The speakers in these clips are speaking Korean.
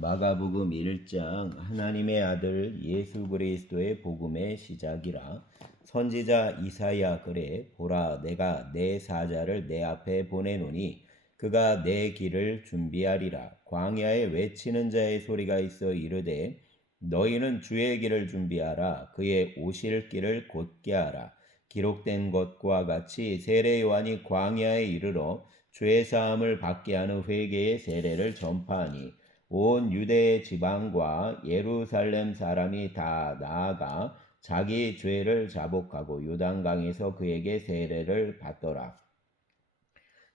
마가복음 1장 하나님의 아들 예수 그리스도의 복음의 시작이라. 선지자 이사야 그래 보라 내가 내 사자를 내 앞에 보내노니 그가 내 길을 준비하리라. 광야에 외치는 자의 소리가 있어 이르되 너희는 주의 길을 준비하라. 그의 오실 길을 곧게 하라. 기록된 것과 같이 세례 요한이 광야에 이르러 죄 사함을 받게 하는 회개의 세례를 전파하니 온 유대 지방과 예루살렘 사람이 다 나아가 자기 죄를 자복하고 요단강에서 그에게 세례를 받더라.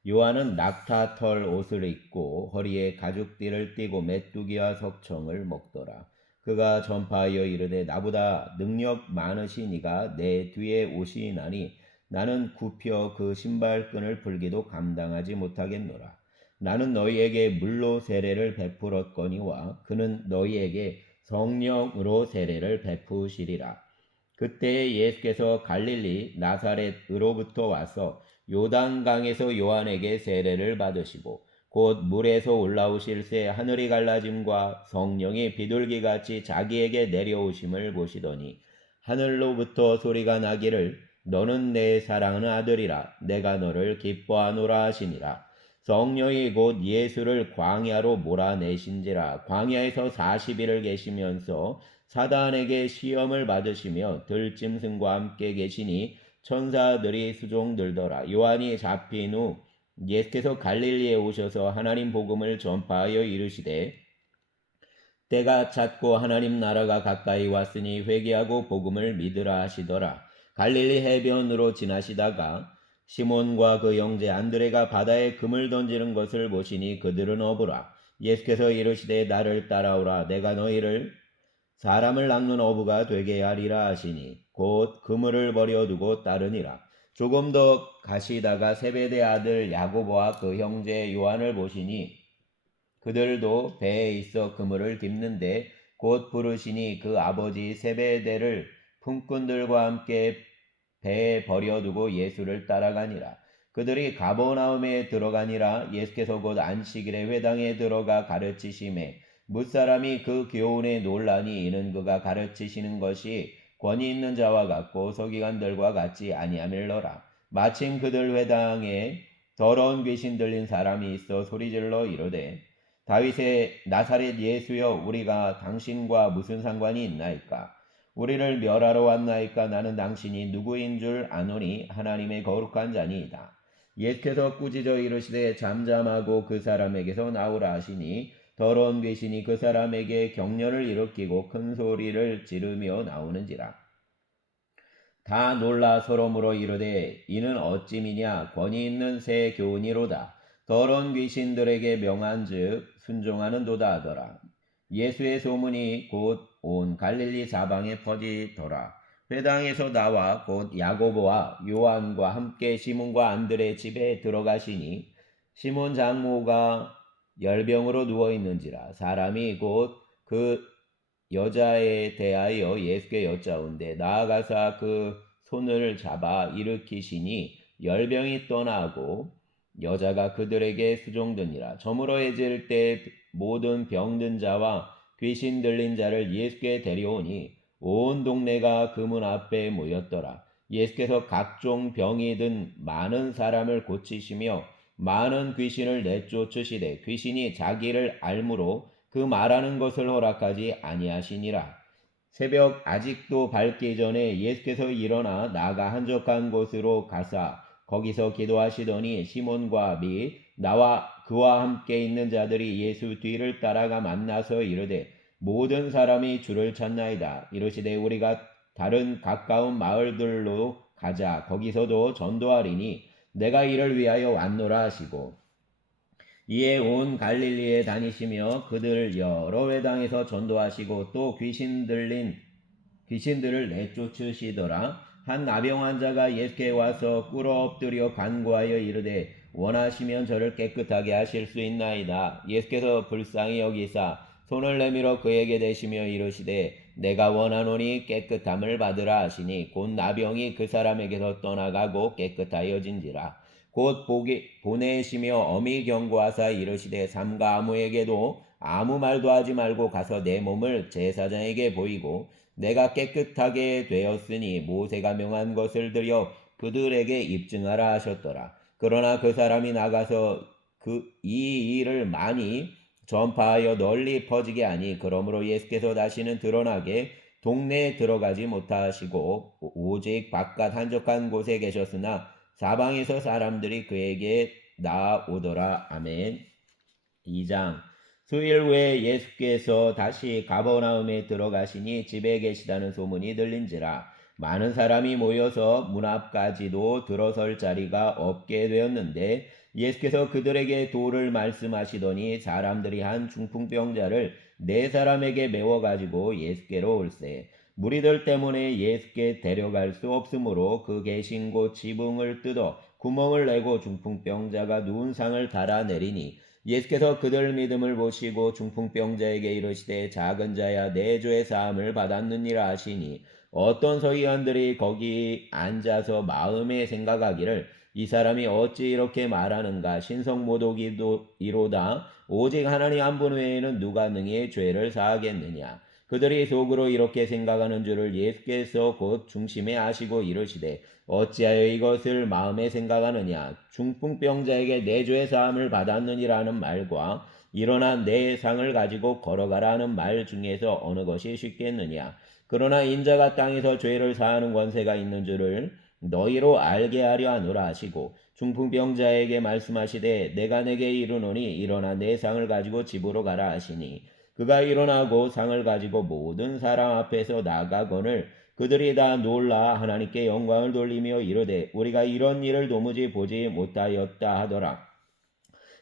요한은 낙타털 옷을 입고 허리에 가죽띠를 띠고 메뚜기와 석청을 먹더라. 그가 전파하여 이르되 나보다 능력 많으신 이가 내 뒤에 오시나니 나는 굽혀 그 신발끈을 풀기도 감당하지 못하겠노라. 나는 너희에게 물로 세례를 베풀었거니와 그는 너희에게 성령으로 세례를 베푸시리라. 그때에 예수께서 갈릴리 나사렛으로부터 와서 요단강에서 요한에게 세례를 받으시고 곧 물에서 올라오실새 하늘이 갈라짐과 성령이 비둘기같이 자기에게 내려오심을 보시더니 하늘로부터 소리가 나기를 너는 내 사랑하는 아들이라 내가 너를 기뻐하노라 하시니라. 성령이 곧 예수를 광야로 몰아내신지라. 광야에서 40일을 계시면서 사단에게 시험을 받으시며 들짐승과 함께 계시니 천사들이 수종들더라. 요한이 잡힌 후 예수께서 갈릴리에 오셔서 하나님 복음을 전파하여 이르시되 때가 찼고 하나님 나라가 가까이 왔으니 회개하고 복음을 믿으라 하시더라. 갈릴리 해변으로 지나시다가 시몬과 그 형제 안드레가 바다에 금을 던지는 것을 보시니 그들은 어부라. 예수께서 이르시되 나를 따라오라. 내가 너희를 사람을 낚는 어부가 되게 하리라 하시니 곧 그물을 버려두고 따르니라. 조금 더 가시다가 세베대 아들 야고보와 그 형제 요한을 보시니 그들도 배에 있어 그물을 깁는데 곧 부르시니 그 아버지 세베대를 품꾼들과 함께 배에 버려두고 예수를 따라가니라. 그들이 가버나움에 들어가니라. 예수께서 곧 안식일에 회당에 들어가 가르치심에 뭇사람이 그 교훈에 놀라니 이는 그가 가르치시는 것이 권위 있는 자와 같고 서기관들과 같지 아니함일러라. 마침 그들 회당에 더러운 귀신 들린 사람이 있어 소리질러 이르되 다윗의 나사렛 예수여 우리가 당신과 무슨 상관이 있나이까? 우리를 멸하러 왔나이까? 나는 당신이 누구인 줄 아노니 하나님의 거룩한 자니이다. 예수께서 꾸짖어 이르시되 잠잠하고 그 사람에게서 나오라 하시니 더러운 귀신이 그 사람에게 경련을 일으키고 큰 소리를 지르며 나오는지라. 다 놀라 서로 물어 이르되 이는 어찌미냐? 권위 있는 새 교훈이로다. 더러운 귀신들에게 명한즉 순종하는도다 하더라. 예수의 소문이 곧 온 갈릴리 사방에 퍼지더라. 회당에서 나와 곧 야고보와 요한과 함께 시몬과 안드레 집에 들어가시니 시몬 장모가 열병으로 누워 있는지라. 사람이 곧 그 여자에 대하여 예수께 여짜온데 나아가사 그 손을 잡아 일으키시니 열병이 떠나고 여자가 그들에게 수종드니라. 저물어해질 때 모든 병든 자와 귀신 들린 자를 예수께 데려오니 온 동네가 그 문 앞에 모였더라. 예수께서 각종 병이 든 많은 사람을 고치시며 많은 귀신을 내쫓으시되 귀신이 자기를 알므로 그 말하는 것을 허락하지 아니하시니라. 새벽 아직도 밝기 전에 예수께서 일어나 나가 한적한 곳으로 가사 거기서 기도하시더니 시몬과 및 나와 그와 함께 있는 자들이 예수 뒤를 따라가 만나서 이르되 모든 사람이 주를 찾나이다. 이르시되 우리가 다른 가까운 마을들로 가자. 거기서도 전도하리니 내가 이를 위하여 왔노라 하시고 이에 온 갈릴리에 다니시며 그들 여러 회당에서 전도하시고 또 귀신들을 내쫓으시더라. 한 나병 환자가 예수께 와서 꿇어 엎드려 간구하여 이르되 원하시면 저를 깨끗하게 하실 수 있나이다. 예수께서 불쌍히 여기사 손을 내밀어 그에게 대시며 이르시되 내가 원하노니 깨끗함을 받으라 하시니 곧 나병이 그 사람에게서 떠나가고 깨끗하여진지라. 곧 보내시며 엄히 경고하사 이르시되 삼가 아무에게도 아무 말도 하지 말고 가서 내 몸을 제사장에게 보이고 내가 깨끗하게 되었으니 모세가 명한 것을 드려 그들에게 입증하라 하셨더라. 그러나 그 사람이 나가서 이 일을 많이 전파하여 널리 퍼지게 하니 그러므로 예수께서 다시는 드러나게 동네에 들어가지 못하시고 오직 바깥 한적한 곳에 계셨으나 사방에서 사람들이 그에게 나아오더라. 아멘. 2장. 수일 후에 예수께서 다시 가버나움에 들어가시니 집에 계시다는 소문이 들린지라 많은 사람이 모여서 문 앞까지도 들어설 자리가 없게 되었는데 예수께서 그들에게 도를 말씀하시더니 사람들이 한 중풍병자를 네 사람에게 메워 가지고 예수께로 올세 무리들 때문에 예수께 데려갈 수 없으므로 그 계신 곳 지붕을 뜯어 구멍을 내고 중풍병자가 누운 상을 달아내리니 예수께서 그들 믿음을 보시고 중풍병자에게 이르시되 작은 자야 내 죄 사함을 받았느니라 하시니 어떤 서기관들이 거기 앉아서 마음에 생각하기를 이 사람이 어찌 이렇게 말하는가 신성모독이로다 오직 하나님 한 분 외에는 누가 능히 죄를 사하겠느냐 그들이 속으로 이렇게 생각하는 줄을 예수께서 곧 중심에 아시고 이르시되 어찌하여 이것을 마음에 생각하느냐 중풍병자에게 내 죄 사함을 받았느니라는 말과 일어나 내 상을 가지고 걸어가라는 말 중에서 어느 것이 쉽겠느냐 그러나 인자가 땅에서 죄를 사하는 권세가 있는 줄을 너희로 알게 하려 하노라 하시고 중풍병자에게 말씀하시되 내가 내게 이르노니 일어나 내 상을 가지고 집으로 가라 하시니 그가 일어나고 상을 가지고 모든 사람 앞에서 나가거늘 그들이 다 놀라 하나님께 영광을 돌리며 이르되 우리가 이런 일을 도무지 보지 못하였다 하더라.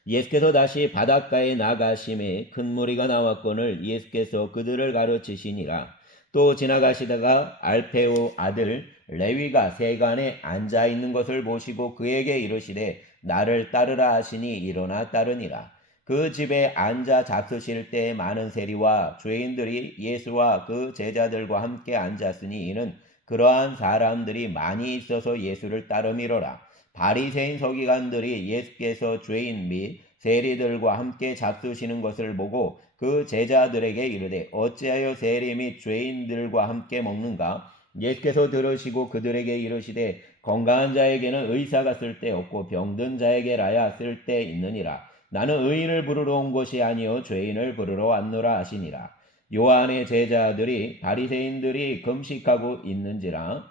예수께서 다시 바닷가에 나가심에 큰 무리가 나왔거늘 예수께서 그들을 가르치시니라. 또 지나가시다가 알페오 아들 레위가 세간에 앉아 있는 것을 보시고 그에게 이르시되 나를 따르라 하시니 일어나 따르니라. 그 집에 앉아 잡수실 때 많은 세리와 죄인들이 예수와 그 제자들과 함께 앉았으니 이는 그러한 사람들이 많이 있어서 예수를 따르미로라. 바리새인 서기관들이 예수께서 죄인 및 세리들과 함께 잡수시는 것을 보고 그 제자들에게 이르되 어찌하여 세리 및 죄인들과 함께 먹는가? 예수께서 들으시고 그들에게 이르시되 건강한 자에게는 의사가 쓸데없고 병든 자에게라야 쓸데있느니라. 나는 의인을 부르러 온 것이 아니요 죄인을 부르러 왔노라 하시니라. 요한의 제자들이 바리새인들이 금식하고 있는지라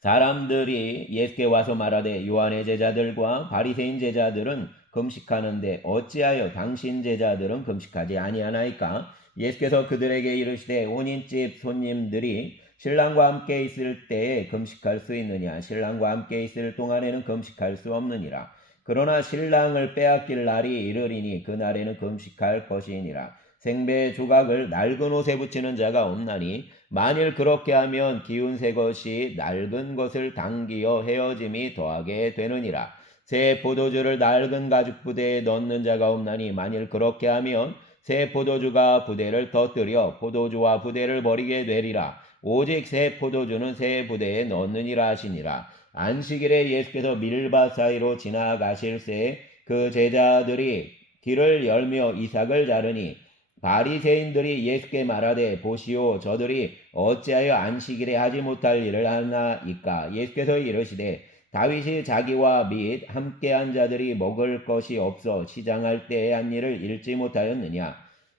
사람들이 예수께 와서 말하되 요한의 제자들과 바리새인 제자들은 금식하는데 어찌하여 당신 제자들은 금식하지 아니하나이까? 예수께서 그들에게 이르시되 혼인집 손님들이 신랑과 함께 있을 때에 금식할 수 있느냐? 신랑과 함께 있을 동안에는 금식할 수 없느니라. 그러나 신랑을 빼앗길 날이 이르리니 그날에는 금식할 것이니라. 생배 조각을 낡은 옷에 붙이는 자가 없나니 만일 그렇게 하면 기운 새 것이 낡은 것을 당기어 헤어짐이 더하게 되느니라. 새 포도주를 낡은 가죽 부대에 넣는 자가 없나니 만일 그렇게 하면 새 포도주가 부대를 터뜨려 포도주와 부대를 버리게 되리라. 오직 새 포도주는 새 부대에 넣느니라 하시니라. 안식일에 예수께서 밀밭 사이로 지나가실새 그 제자들이 길을 열며 이삭을 자르니 바리새인들이 예수께 말하되 보시오 저들이 어찌하여 안식일에 하지 못할 일을 하나이까 예수께서 이르시되 다윗이 자기와 및 함께한 자들이 먹을 것이 없어 시장할 때에 한 일을 잃지 못하였느냐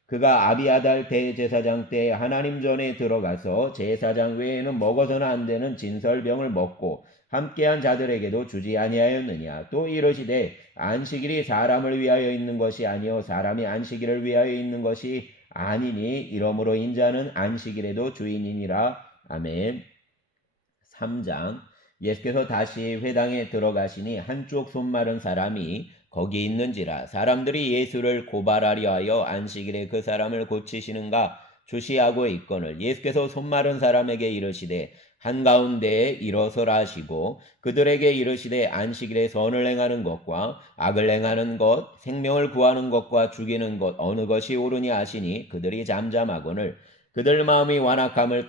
그가 아비아달 대제사장 때 하나님 전에 들어가서 제사장 외에는 먹어서는 안 되는 진설병을 먹고 함께한 자들에게도 주지 아니하였느냐 또 이르시되 안식일이 사람을 위하여 있는 것이 아니요 사람이 안식일을 위하여 있는 것이 아니니 이러므로 인자는 안식일에도 주인이니라. 아멘. 3장. 예수께서 다시 회당에 들어가시니 한쪽 손 마른 사람이 거기 있는지라 사람들이 예수를 고발하려 하여 안식일에 그 사람을 고치시는가 주시하고 있거늘 예수께서 손 마른 사람에게 이르시되 한가운데에 일어서라 하시고 그들에게 이르시되 안식일에 선을 행하는 것과 악을 행하는 것 생명을 구하는 것과 죽이는 것 어느 것이 옳으냐 하시니 그들이 잠잠하거늘 그들 마음이 완악함을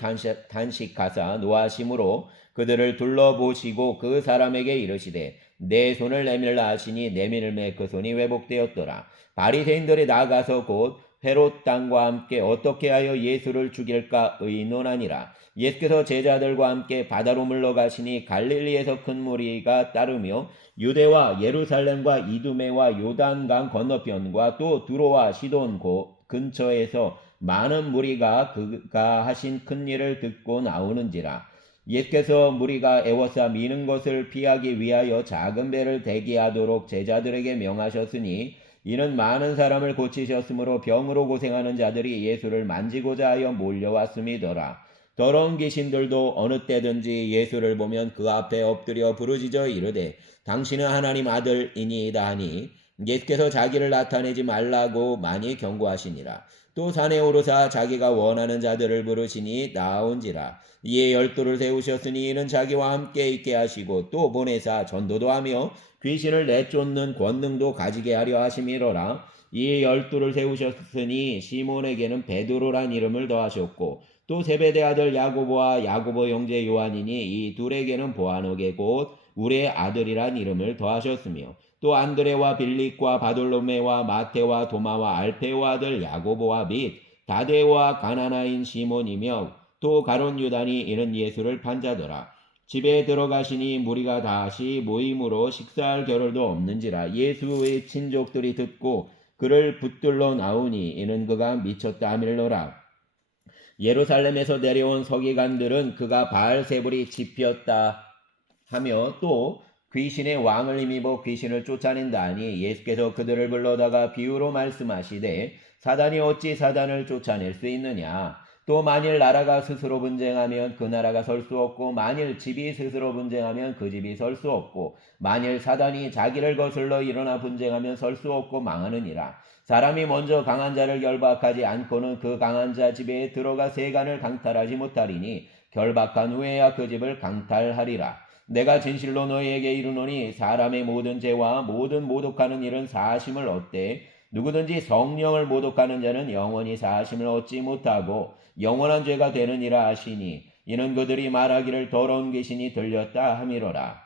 단식하사 노하심으로 그들을 둘러보시고 그 사람에게 이르시되 내 손을 내밀라 하시니 내밀매 그 손이 회복되었더라. 바리새인들이 나가서 곧 헤롯 당과 함께 어떻게 하여 예수를 죽일까 의논하니라. 예수께서 제자들과 함께 바다로 물러가시니 갈릴리에서 큰 무리가 따르며 유대와 예루살렘과 이두메와 요단강 건너편과 또 두로와 시돈 근처에서 많은 무리가 그가 하신 큰 일을 듣고 나오는지라. 예수께서 무리가 애워싸 미는 것을 피하기 위하여 작은 배를 대기하도록 제자들에게 명하셨으니 이는 많은 사람을 고치셨으므로 병으로 고생하는 자들이 예수를 만지고자 하여 몰려왔음이더라. 더러운 귀신들도 어느 때든지 예수를 보면 그 앞에 엎드려 부르짖어 이르되 당신은 하나님 아들이니이다 하니 예수께서 자기를 나타내지 말라고 많이 경고하시니라. 또 산에 오르사 자기가 원하는 자들을 부르시니 나온지라. 이에 열두를 세우셨으니 이는 자기와 함께 있게 하시고 또 보내사 전도도 하며 귀신을 내쫓는 권능도 가지게 하려 하심이로라. 이에 열두를 세우셨으니 시몬에게는 베드로란 이름을 더하셨고 또 세베대 아들 야고보와 야고보 형제 요한이니 이 둘에게는 보아너게 곧 우리의 아들이란 이름을 더하셨으며 또 안드레와 빌립과 바돌로메와 마테와 도마와 알페오 아들 야고보와 및 다데와 가나나인 시몬이며 또 가론 유다니 이는 예수를 판자더라. 집에 들어가시니 무리가 다시 모임으로 식사할 겨를도 없는지라. 예수의 친족들이 듣고 그를 붙들러 나오니 이는 그가 미쳤다 하밀노라. 예루살렘에서 내려온 서기관들은 그가 바알세불이 집혔다 하며 또 귀신의 왕을 힘입어 귀신을 쫓아낸다 하니 예수께서 그들을 불러다가 비유로 말씀하시되 사단이 어찌 사단을 쫓아낼 수 있느냐. 또 만일 나라가 스스로 분쟁하면 그 나라가 설 수 없고 만일 집이 스스로 분쟁하면 그 집이 설 수 없고 만일 사단이 자기를 거슬러 일어나 분쟁하면 설 수 없고 망하느니라. 사람이 먼저 강한 자를 결박하지 않고는 그 강한 자 집에 들어가 세간을 강탈하지 못하리니 결박한 후에야 그 집을 강탈하리라. 내가 진실로 너희에게 이르노니 사람의 모든 죄와 모든 모독하는 일은 사하심을 얻되 누구든지 성령을 모독하는 자는 영원히 사하심을 얻지 못하고 영원한 죄가 되느니라 하시니 이는 그들이 말하기를 더러운 귀신이 들렸다 함이로라.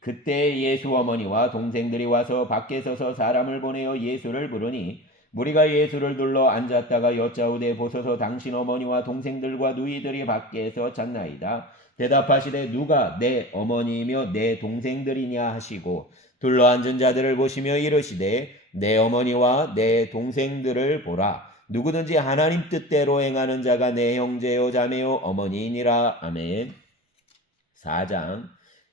그때 예수 어머니와 동생들이 와서 밖에 서서 사람을 보내어 예수를 부르니 무리가 예수를 둘러 앉았다가 여짜오되 보소서 당신 어머니와 동생들과 누이들이 밖에서 잤나이다. 대답하시되 누가 내 어머니이며 내 동생들이냐 하시고 둘러앉은 자들을 보시며 이르시되 내 어머니와 내 동생들을 보라. 누구든지 하나님 뜻대로 행하는 자가 내 형제요 자매요 어머니이니라. 아멘. 4장.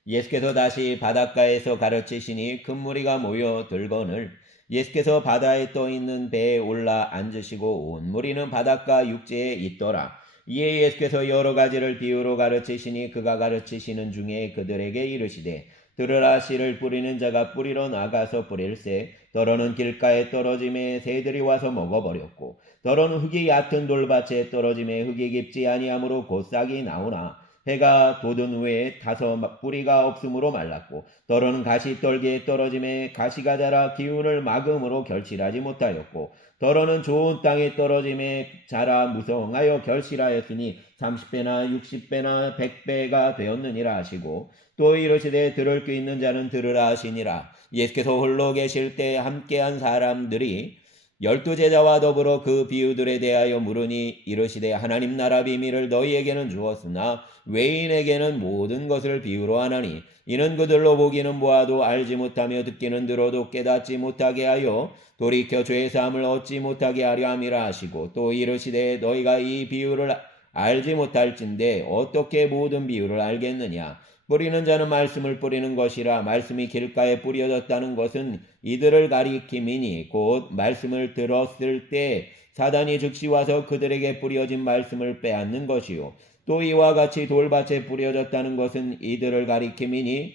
예수께서 다시 바닷가에서 가르치시니 큰 무리가 모여 들거늘 예수께서 바다에 떠 있는 배에 올라 앉으시고 온 무리는 바닷가 육지에 있더라. 이에 예수께서 여러 가지를 비유로 가르치시니 그가 가르치시는 중에 그들에게 이르시되 들으라. 씨를 뿌리는 자가 뿌리러 나가서 뿌릴새 더러는 길가에 떨어짐에 새들이 와서 먹어버렸고 더러는 흙이 얕은 돌밭에 떨어짐에 흙이 깊지 아니하므로 곧 싹이 나오나 해가 돋은 후에 타서 뿌리가 없으므로 말랐고 더러는 가시떨기에 떨어짐에 가시가 자라 기운을 막음으로 결실하지 못하였고 더러는 좋은 땅에 떨어짐에 자라 무성하여 결실하였으니 30배나 60배나 100배가 되었느니라 하시고 또 이르시되 들을 귀 있는 자는 들으라 하시니라. 예수께서 홀로 계실 때 함께한 사람들이 12제자와 더불어 그 비유들에 대하여 물으니 이르시되 하나님 나라 비밀을 너희에게는 주었으나 외인에게는 모든 것을 비유로 하나니 이는 그들로 보기는 보아도 알지 못하며 듣기는 들어도 깨닫지 못하게 하여 돌이켜 죄 사함을 얻지 못하게 하려 함이라 하시고 또 이르시되 너희가 이 비유를 알지 못할진대 어떻게 모든 비유를 알겠느냐. 뿌리는 자는 말씀을 뿌리는 것이라. 말씀이 길가에 뿌려졌다는 것은 이들을 가리킴이니 곧 말씀을 들었을 때 사단이 즉시 와서 그들에게 뿌려진 말씀을 빼앗는 것이요 또 이와 같이 돌밭에 뿌려졌다는 것은 이들을 가리킴이니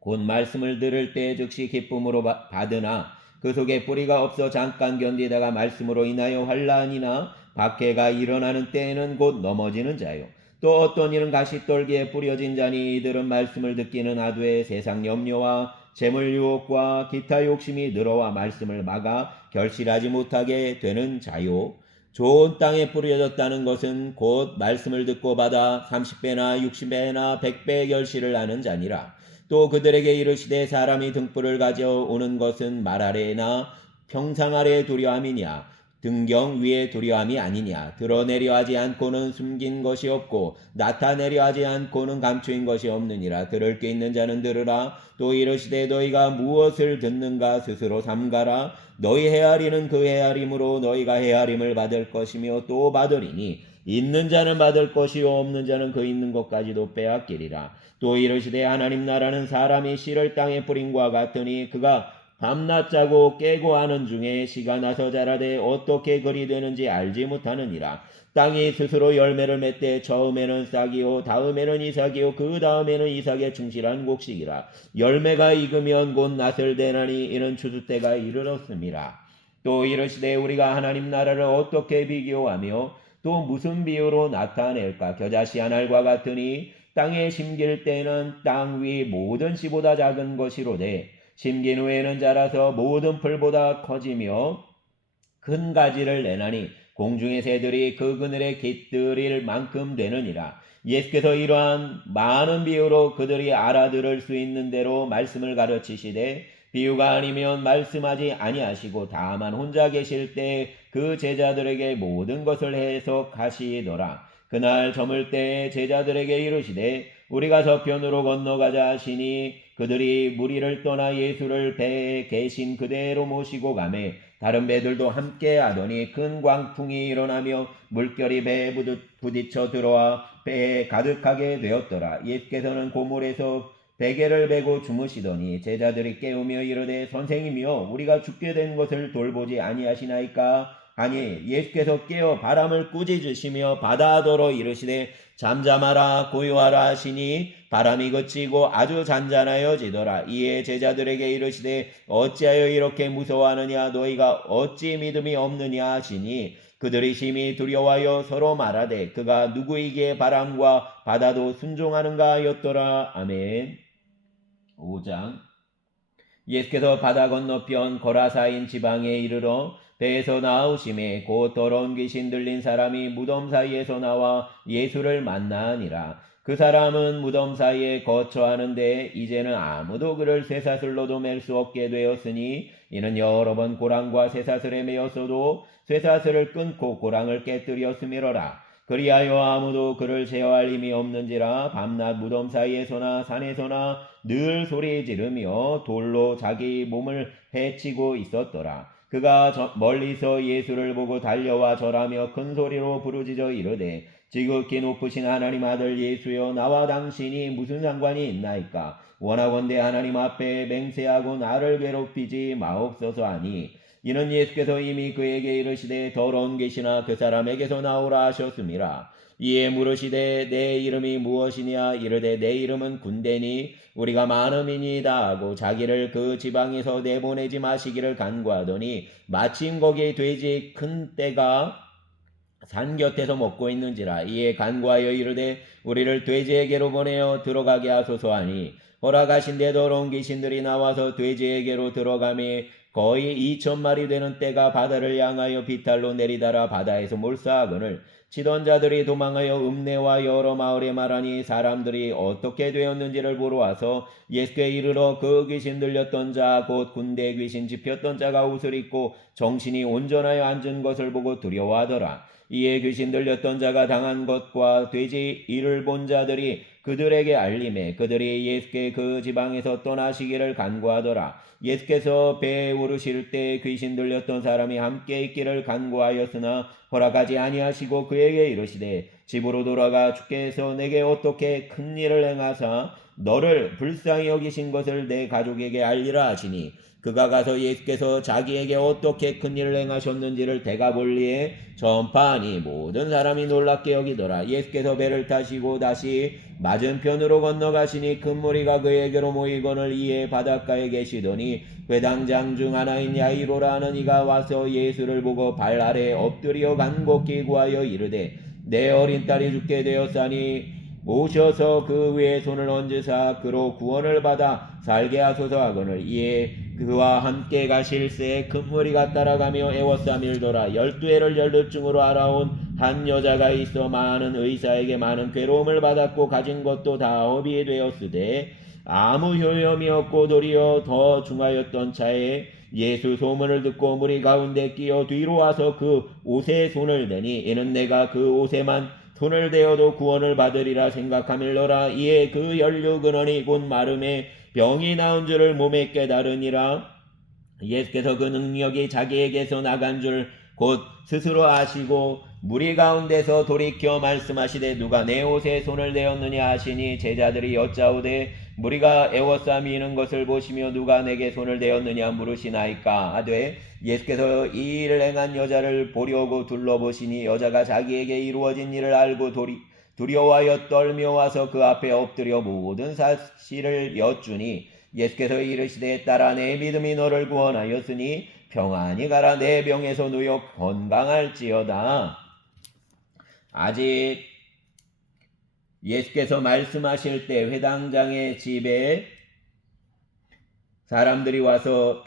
곧 말씀을 들을 때 즉시 기쁨으로 받으나 그 속에 뿌리가 없어 잠깐 견디다가 말씀으로 인하여 환난이나 박해가 일어나는 때에는 곧 넘어지는 자요 또 어떤 이는 가시떨기에 뿌려진 자니 이들은 말씀을 듣기는 하되 세상 염려와 재물 유혹과 기타 욕심이 늘어와 말씀을 막아 결실하지 못하게 되는 자요 좋은 땅에 뿌려졌다는 것은 곧 말씀을 듣고 받아 30배나 60배나 100배 결실을 하는 자니라. 또 그들에게 이르시되 사람이 등불을 가져오는 것은 말 아래나 평상 아래 두려함이냐 등경 위에 두려함이 아니냐. 드러내려 하지 않고는 숨긴 것이 없고 나타내려 하지 않고는 감추인 것이 없느니라. 들을 게 있는 자는 들으라. 또 이르시되 너희가 무엇을 듣는가 스스로 삼가라. 너희 헤아리는 그 헤아림으로 너희가 헤아림을 받을 것이며 또 받으리니 있는 자는 받을 것이요 없는 자는 그 있는 것까지도 빼앗기리라. 또 이르시되 하나님 나라는 사람이 씨를 땅에 뿌린과 같으니 그가 밤낮 자고 깨고 하는 중에 씨가 나서 자라되 어떻게 그리 되는지 알지 못하느니라. 땅이 스스로 열매를 맺되 처음에는 싹이요 다음에는 이삭이요 그 다음에는 이삭의 충실한 곡식이라. 열매가 익으면 곧 낫을 대나니 이는 추수 때가 이르렀음이라. 또 이르시되 우리가 하나님 나라를 어떻게 비교하며 또 무슨 비유로 나타낼까. 겨자씨 한 알과 같으니 땅에 심길 때는 땅 위 모든 씨보다 작은 것이로되 심긴 후에는 자라서 모든 풀보다 커지며 큰 가지를 내나니 공중의 새들이 그 그늘에 깃들일 만큼 되느니라. 예수께서 이러한 많은 비유로 그들이 알아들을 수 있는 대로 말씀을 가르치시되 비유가 아니면 말씀하지 아니하시고 다만 혼자 계실 때 그 제자들에게 모든 것을 해석하시더라. 그날 저물 때 제자들에게 이르시되 우리가 저편으로 건너가자 하시니 그들이 무리를 떠나 예수를 배에 계신 그대로 모시고 가매 다른 배들도 함께 하더니 큰 광풍이 일어나며 물결이 배에 부딪혀 들어와 배에 가득하게 되었더라. 예수께서는 고물에서 베개를 베고 주무시더니 제자들이 깨우며 이르되 선생이며 우리가 죽게 된 것을 돌보지 아니하시나이까 하니 예수께서 깨어 바람을 꾸짖으시며 바다더러 이르시되 잠잠하라 고요하라 하시니 바람이 그치고 아주 잔잔하여지더라. 이에 제자들에게 이르시되 어찌하여 이렇게 무서워하느냐 너희가 어찌 믿음이 없느냐 하시니 그들이 심히 두려워하여 서로 말하되 그가 누구이기에 바람과 바다도 순종하는가 하였더라. 아멘. 5장. 예수께서 바다 건너편 거라사인 지방에 이르러 배에서 나오심에 곧 더러운 귀신 들린 사람이 무덤 사이에서 나와 예수를 만나니라. 그 사람은 무덤 사이에 거처하는데 이제는 아무도 그를 쇠사슬로도 맬 수 없게 되었으니 이는 여러 번 고랑과 쇠사슬에 매였어도 쇠사슬을 끊고 고랑을 깨뜨렸음이로라. 그리하여 아무도 그를 제어할 힘이 없는지라. 밤낮 무덤 사이에서나 산에서나 늘 소리 지르며 돌로 자기 몸을 해치고 있었더라. 그가 멀리서 예수를 보고 달려와 절하며 큰 소리로 부르짖어 이르되 지극히 높으신 하나님 아들 예수여 나와 당신이 무슨 상관이 있나이까. 원하건대 하나님 앞에 맹세하고 나를 괴롭히지 마옵소서 하니 이는 예수께서 이미 그에게 이르시되 더러운 귀신아 그 사람에게서 나오라 하셨음이라. 이에 물으시되 내 이름이 무엇이냐. 이르되 내 이름은 군대니 우리가 많음이니이다 하고 자기를 그 지방에서 내보내지 마시기를 간구하더니 마침 거기 돼지 큰 떼가 산 곁에서 먹고 있는지라. 이에 간구하여 이르되 우리를 돼지에게로 보내어 들어가게 하소서 하니 허락하신데 더러운 귀신들이 나와서 돼지에게로 들어가매 거의 2,000마리 되는 떼가 바다를 향하여 비탈로 내리달아 바다에서 몰사하거늘 치던 자들이 도망하여 읍내와 여러 마을에 말하니 사람들이 어떻게 되었는지를 보러 와서 예수께 이르러 그 귀신 들렸던 자 곧 군대 귀신 집혔던 자가 옷을 입고 정신이 온전하여 앉은 것을 보고 두려워하더라. 이에 귀신 들렸던 자가 당한 것과 돼지 일을 본 자들이 그들에게 알림해 그들이 예수께 그 지방에서 떠나시기를 간구하더라. 예수께서 배에 오르실 때 귀신 들렸던 사람이 함께 있기를 간구하였으나 허락하지 아니하시고 그에게 이르시되 집으로 돌아가 주께서 내게 어떻게 큰 일을 행하사 너를 불쌍히 여기신 것을 내 가족에게 알리라 하시니 그가 가서 예수께서 자기에게 어떻게 큰 일을 행하셨는지를 대가볼리에 전파하니 모든 사람이 놀랍게 여기더라. 예수께서 배를 타시고 다시 맞은편으로 건너가시니 큰 무리가 그에게로 모이거늘 이에 바닷가에 계시더니 회당장 중 하나인 야이로라 하는 이가 와서 예수를 보고 발 아래 엎드려 간곡히 구하여 이르되 내 어린 딸이 죽게 되었사니 오셔서 그 위에 손을 얹으사 그로 구원을 받아 살게 하소서 하거늘 이에 그와 함께 가실새 큰 무리가 따라가며 애워싸밀더라. 12해를 열등증으로 알아온 한 여자가 있어 많은 의사에게 많은 괴로움을 받았고 가진 것도 다 업이 되었으되 아무 효염이 없고 도리어 더 중하였던 차에 예수 소문을 듣고 무리 가운데 끼어 뒤로 와서 그 옷에 손을 대니 이는 내가 그 옷에만 손을 대어도 구원을 받으리라 생각하밀러라. 이에 그 연류 근원이 곧 마름에 병이 나은 줄을 몸에 깨달으니라. 예수께서 그 능력이 자기에게서 나간 줄 곧 스스로 아시고 무리 가운데서 돌이켜 말씀하시되 누가 내 옷에 손을 대었느냐 하시니 제자들이 여짜오되 무리가 애워싸미는 것을 보시며 누가 내게 손을 대었느냐 물으시나이까 하되 예수께서 이 일을 행한 여자를 보려고 둘러보시니 여자가 자기에게 이루어진 일을 알고 두려워하여 떨며 와서 그 앞에 엎드려 모든 사실을 여쭈니 예수께서 이르시되 딸아 내 믿음이 너를 구원하였으니 평안히 가라 내 병에서 누여 건강할지어다. 아직 예수께서 말씀하실 때 회당장의 집에 사람들이 와서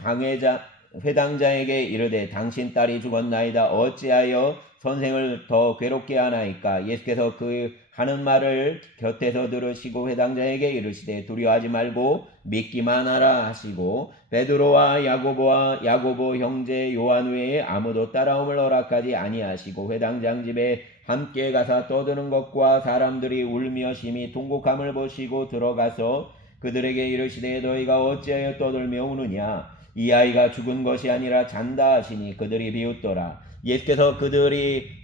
회당장에게 이르되 당신 딸이 죽었나이다. 어찌하여 선생을 더 괴롭게 하나이까? 예수께서 그 하는 말을 곁에서 들으시고 회당장에게 이르시되 두려워하지 말고 믿기만 하라 하시고 베드로와 야고보 형제 요한 외에 아무도 따라옴을 허락하지 아니하시고 회당장 집에 함께 가사 떠드는 것과 사람들이 울며 심히 통곡함을 보시고 들어가서 그들에게 이르시되 너희가 어찌하여 떠들며 우느냐? 이 아이가 죽은 것이 아니라 잔다 하시니 그들이 비웃더라. 예수께서 그들을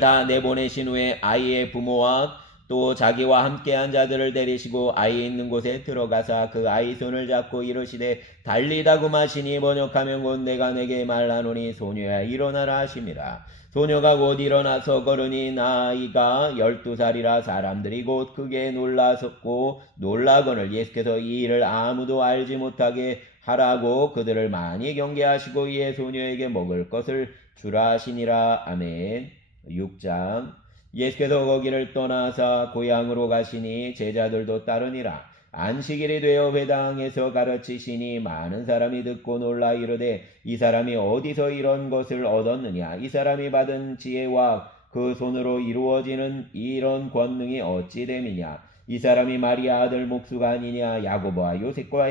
다 내보내신 후에 아이의 부모와 또 자기와 함께한 자들을 데리시고 아이 있는 곳에 들어가사 그 아이 손을 잡고 이르시되 달리다구 마시니 번역하면 곧 내가 내게 말하노니 소녀야 일어나라 하심이라. 소녀가 곧 일어나서 걸으니 나이가 12살이라 사람들이 곧 크게 놀랐고 놀라거늘 예수께서 이 일을 아무도 알지 못하게 하라고 그들을 많이 경계하시고 이에 소녀에게 먹을 것을 주라 하시니라. 아멘. 6장. 예수께서 거기를 떠나사 고향으로 가시니 제자들도 따르니라. 안식일이 되어 회당에서 가르치시니 많은 사람이 듣고 놀라 이르되 이 사람이 어디서 이런 것을 얻었느냐? 이 사람이 받은 지혜와 그 손으로 이루어지는 이런 권능이 어찌 됨이냐? 이 사람이 마리아 아들 목수가 아니냐? 야고보와 요셉과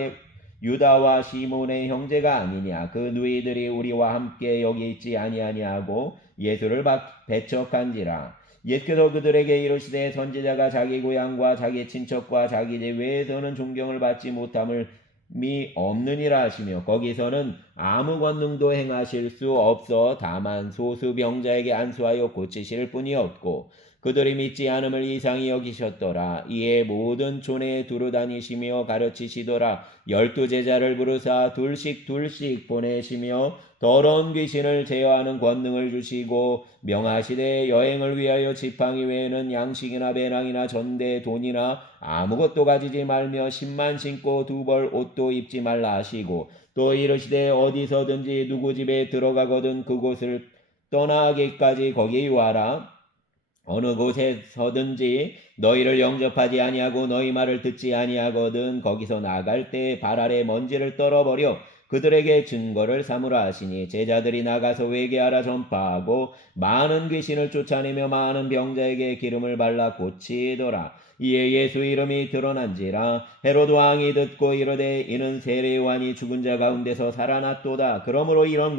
유다와 시몬의 형제가 아니냐? 그 누이들이 우리와 함께 여기 있지 아니하냐고 예수를 배척한지라. 예수께서 그들에게 이르시되 선지자가 자기 고향과 자기 친척과 자기 집 외에서는 존경을 받지 못함이 없느니라 하시며 거기서는 아무 권능도 행하실 수 없어 다만 소수 병자에게 안수하여 고치실 뿐이었고 그들이 믿지 않음을 이상히 여기셨더라. 이에 모든 촌에 두루 다니시며 가르치시더라. 12제자를 부르사 둘씩 보내시며 더러운 귀신을 제어하는 권능을 주시고 명하시되 여행을 위하여 지팡이 외에는 양식이나 배낭이나 전대 돈이나 아무것도 가지지 말며 신만 신고 2벌 옷도 입지 말라 하시고 또 이르시되 어디서든지 누구 집에 들어가거든 그곳을 떠나기까지 거기 유하라. 어느 곳에서든지 너희를 영접하지 아니하고 너희 말을 듣지 아니하거든 거기서 나갈 때 발 아래 먼지를 떨어버려 그들에게 증거를 삼으라 하시니 제자들이 나가서 회개하라 전파하고 많은 귀신을 쫓아내며 많은 병자에게 기름을 발라 고치더라. 이에 예수 이름이 드러난지라. 헤로드 왕이 듣고 이르되 이는 세례 요한이 죽은 자 가운데서 살아났도다. 그러므로 이런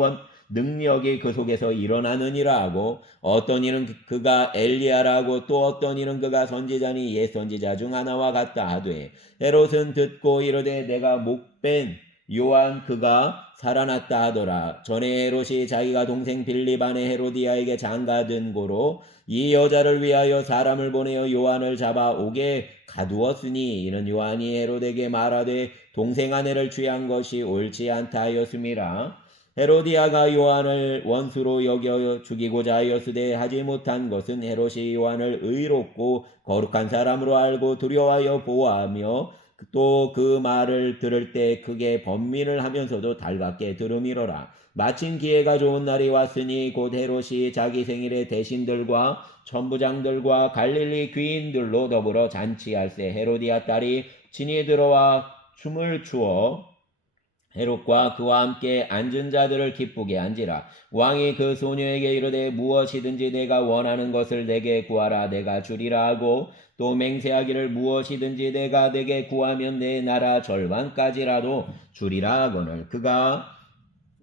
능력이 그 속에서 일어나느니라 하고 어떤 이는 그가 엘리야라고 또 어떤 이는 그가 선지자니 옛 선지자 중 하나와 같다 하되 헤롯은 듣고 이르되 내가 목벤 요한 그가 살아났다 하더라. 전에 헤롯이 자기가 동생 빌립 아내 헤로디아에게 장가든 고로 이 여자를 위하여 사람을 보내어 요한을 잡아 옥에 가두었으니 이는 요한이 헤롯에게 말하되 동생 아내를 취한 것이 옳지 않다 하였음이라. 헤로디아가 요한을 원수로 여겨 죽이고자 하였으되 하지 못한 것은 헤롯이 요한을 의롭고 거룩한 사람으로 알고 두려워하여 보호하며 또 그 말을 들을 때 크게 번민을 하면서도 달갑게 들음이로라. 마침 기회가 좋은 날이 왔으니 곧 헤롯이 자기 생일에 대신들과 천부장들과 갈릴리 귀인들로 더불어 잔치할세 헤로디아 딸이 친히 들어와 춤을 추어 헤롯과 그와 함께 앉은 자들을 기쁘게 한지라. 왕이 그 소녀에게 이르되 무엇이든지 내가 원하는 것을 내게 구하라 내가 주리라 하고 또 맹세하기를 무엇이든지 내가 내게 구하면 내 나라 절반까지라도 주리라 하거늘 그가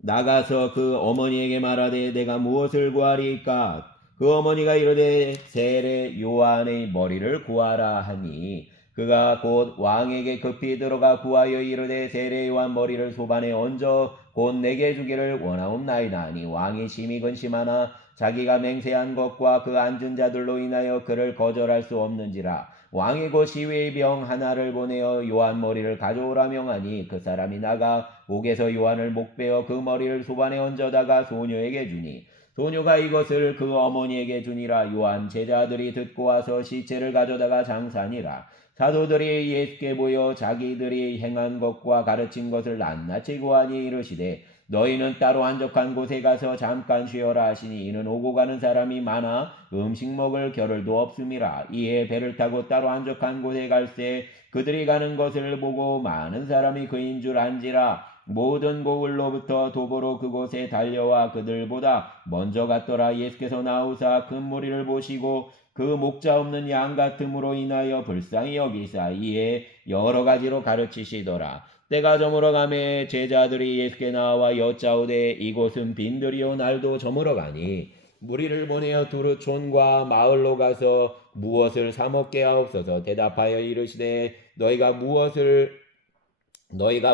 나가서 그 어머니에게 말하되 내가 무엇을 구하리까? 그 어머니가 이르되 세례 요한의 머리를 구하라 하니 그가 곧 왕에게 급히 들어가 구하여 이르되 세례 요한 머리를 소반에 얹어 곧 내게 주기를 원하옵나이다 하니 왕이 심히 근심하나 자기가 맹세한 것과 그 앉은 자들로 인하여 그를 거절할 수 없는지라 왕이 곧 시위의 병 하나를 보내어 요한 머리를 가져오라 명하니 그 사람이 나가 옥에서 요한을 목베어 그 머리를 소반에 얹어다가 소녀에게 주니 소녀가 이것을 그 어머니에게 주니라. 요한 제자들이 듣고 와서 시체를 가져다가 장사니라. 사도들이 예수께 보여 자기들이 행한 것과 가르친 것을 낱낱이 고하니 이르시되 너희는 따로 한적한 곳에 가서 잠깐 쉬어라 하시니 이는 오고 가는 사람이 많아 음식 먹을 겨를도 없음이라. 이에 배를 타고 따로 한적한 곳에 갈새 그들이 가는 것을 보고 많은 사람이 그인 줄 안지라. 모든 고을로부터 도보로 그곳에 달려와 그들보다 먼저 갔더라. 예수께서 나오사 큰 무리를 보시고 그 목자 없는 양 같음으로 인하여 불쌍히 여기사 이에 여러 가지로 가르치시더라. 때가 저물어 가매 제자들이 예수께 나와 여짜오되 이곳은 빈들이요 날도 저물어 가니 무리를 보내어 두루 촌과 마을로 가서 무엇을 사 먹게 하옵소서. 대답하여 이르시되 너희가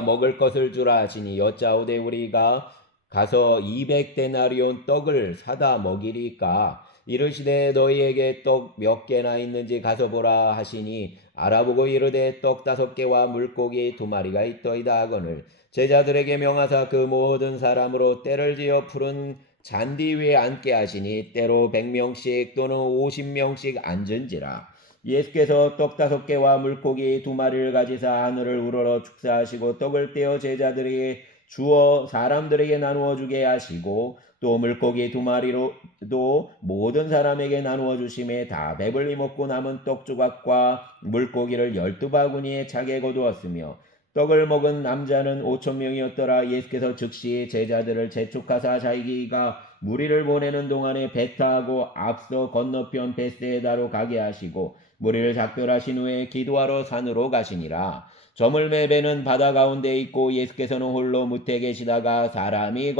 먹을 것을 주라 하시니 여짜오되 우리가 가서 200데나리온 떡을 사다 먹이리까? 이르시되 너희에게 떡 몇 개나 있는지 가서 보라 하시니 알아보고 이르되 떡 5개와 물고기 2마리가 있더이다 하거늘 제자들에게 명하사 그 모든 사람으로 때를 지어 푸른 잔디 위에 앉게 하시니 때로 100명씩 또는 50명씩 앉은지라. 예수께서 떡 5개와 물고기 2마리를 가지사 하늘을 우러러 축사하시고 떡을 떼어 제자들에게 주어 사람들에게 나누어 주게 하시고 또 물고기 2마리로도 모든 사람에게 나누어 주심에 다 배불리 먹고 남은 떡 조각과 물고기를 12바구니에 차게 거두었으며 떡을 먹은 남자는 5,000명이었더라. 예수께서 즉시 제자들을 재촉하사 자기가 무리를 보내는 동안에 배 타고 앞서 건너편 베세다로 가게 하시고 무리를 작별하신 후에 기도하러 산으로 가시니라. 저물매 배는 바다 가운데 있고 예수께서는 홀로 무태 계시다가 바람이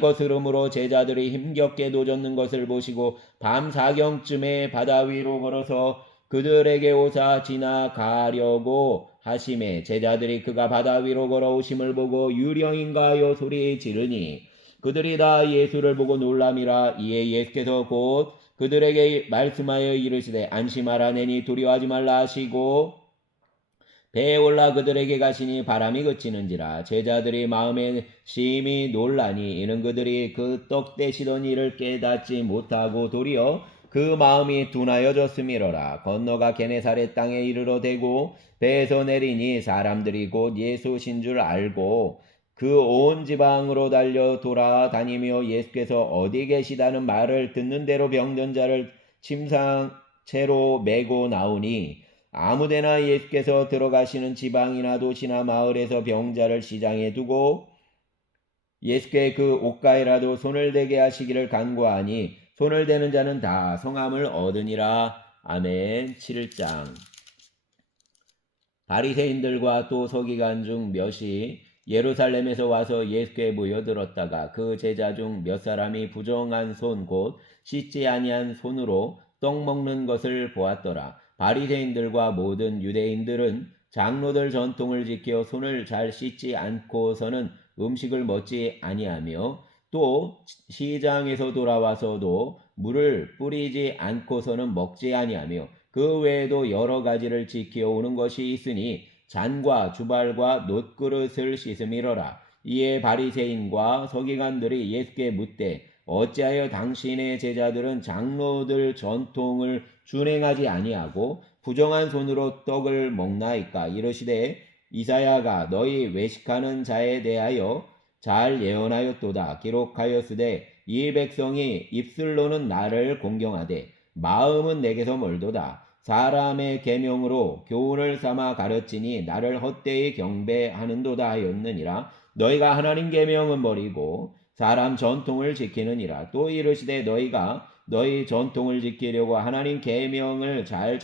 거스름으로 제자들이 힘겹게 노젓는 것을 보시고 밤 4경쯤에 바다 위로 걸어서 그들에게 오사 지나가려고 하심에 제자들이 그가 바다 위로 걸어오심을 보고 유령인가 하여 소리 지르니 그들이 다 예수를 보고 놀람이라. 이에 예수께서 곧 그들에게 말씀하여 이르시되 안심하라 내니 두려워하지 말라 하시고 배에 올라 그들에게 가시니 바람이 그치는지라. 제자들이 마음에 심히 놀라니 이는 그들이 그 떡 떼시던 일을 깨닫지 못하고 도리어 그 마음이 둔하여졌음이로라. 건너가 게네사렛 땅에 이르러 대고 배에서 내리니 사람들이 곧 예수신 줄 알고 그 온 지방으로 달려 돌아다니며 예수께서 어디 계시다는 말을 듣는 대로 병든 자를 침상채로 메고 나오니 아무데나 예수께서 들어가시는 지방이나 도시나 마을에서 병자를 시장에 두고 예수께 그 옷가에라도 손을 대게 하시기를 간구하니 손을 대는 자는 다 성함을 얻으니라. 아멘. 7장. 바리새인들과 또 서기관 중 몇이 예루살렘에서 와서 예수께 모여들었다가 그 제자 중 몇 사람이 부정한 손 곧 씻지 아니한 손으로 떡 먹는 것을 보았더라. 바리새인들과 모든 유대인들은 장로들 전통을 지켜 손을 잘 씻지 않고서는 음식을 먹지 아니하며 또 시장에서 돌아와서도 물을 뿌리지 않고서는 먹지 아니하며 그 외에도 여러 가지를 지켜오는 것이 있으니 잔과 주발과 놋그릇을 씻음이로라. 이에 바리새인과 서기관들이 예수께 묻되 어찌하여 당신의 제자들은 장로들 전통을 준행하지 아니하고 부정한 손으로 떡을 먹나이까? 이르시되 이사야가 너희 외식하는 자에 대하여 잘 예언하였도다. 기록하였으되 이 백성이 입술로는 나를 공경하되 마음은 내게서 멀도다. 사람의 계명으로 교훈을 삼아 가르치니 나를 헛되이 경배하는도다 하였느니라. 너희가 하나님 계명은 버리고 사람 전통을 지키느니라. 또 이르시되 너희가 너희 전통을 지키려고 하나님 계명을 잘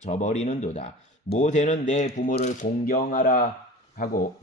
저버리는도다. 모세는 내 부모를 공경하라 하고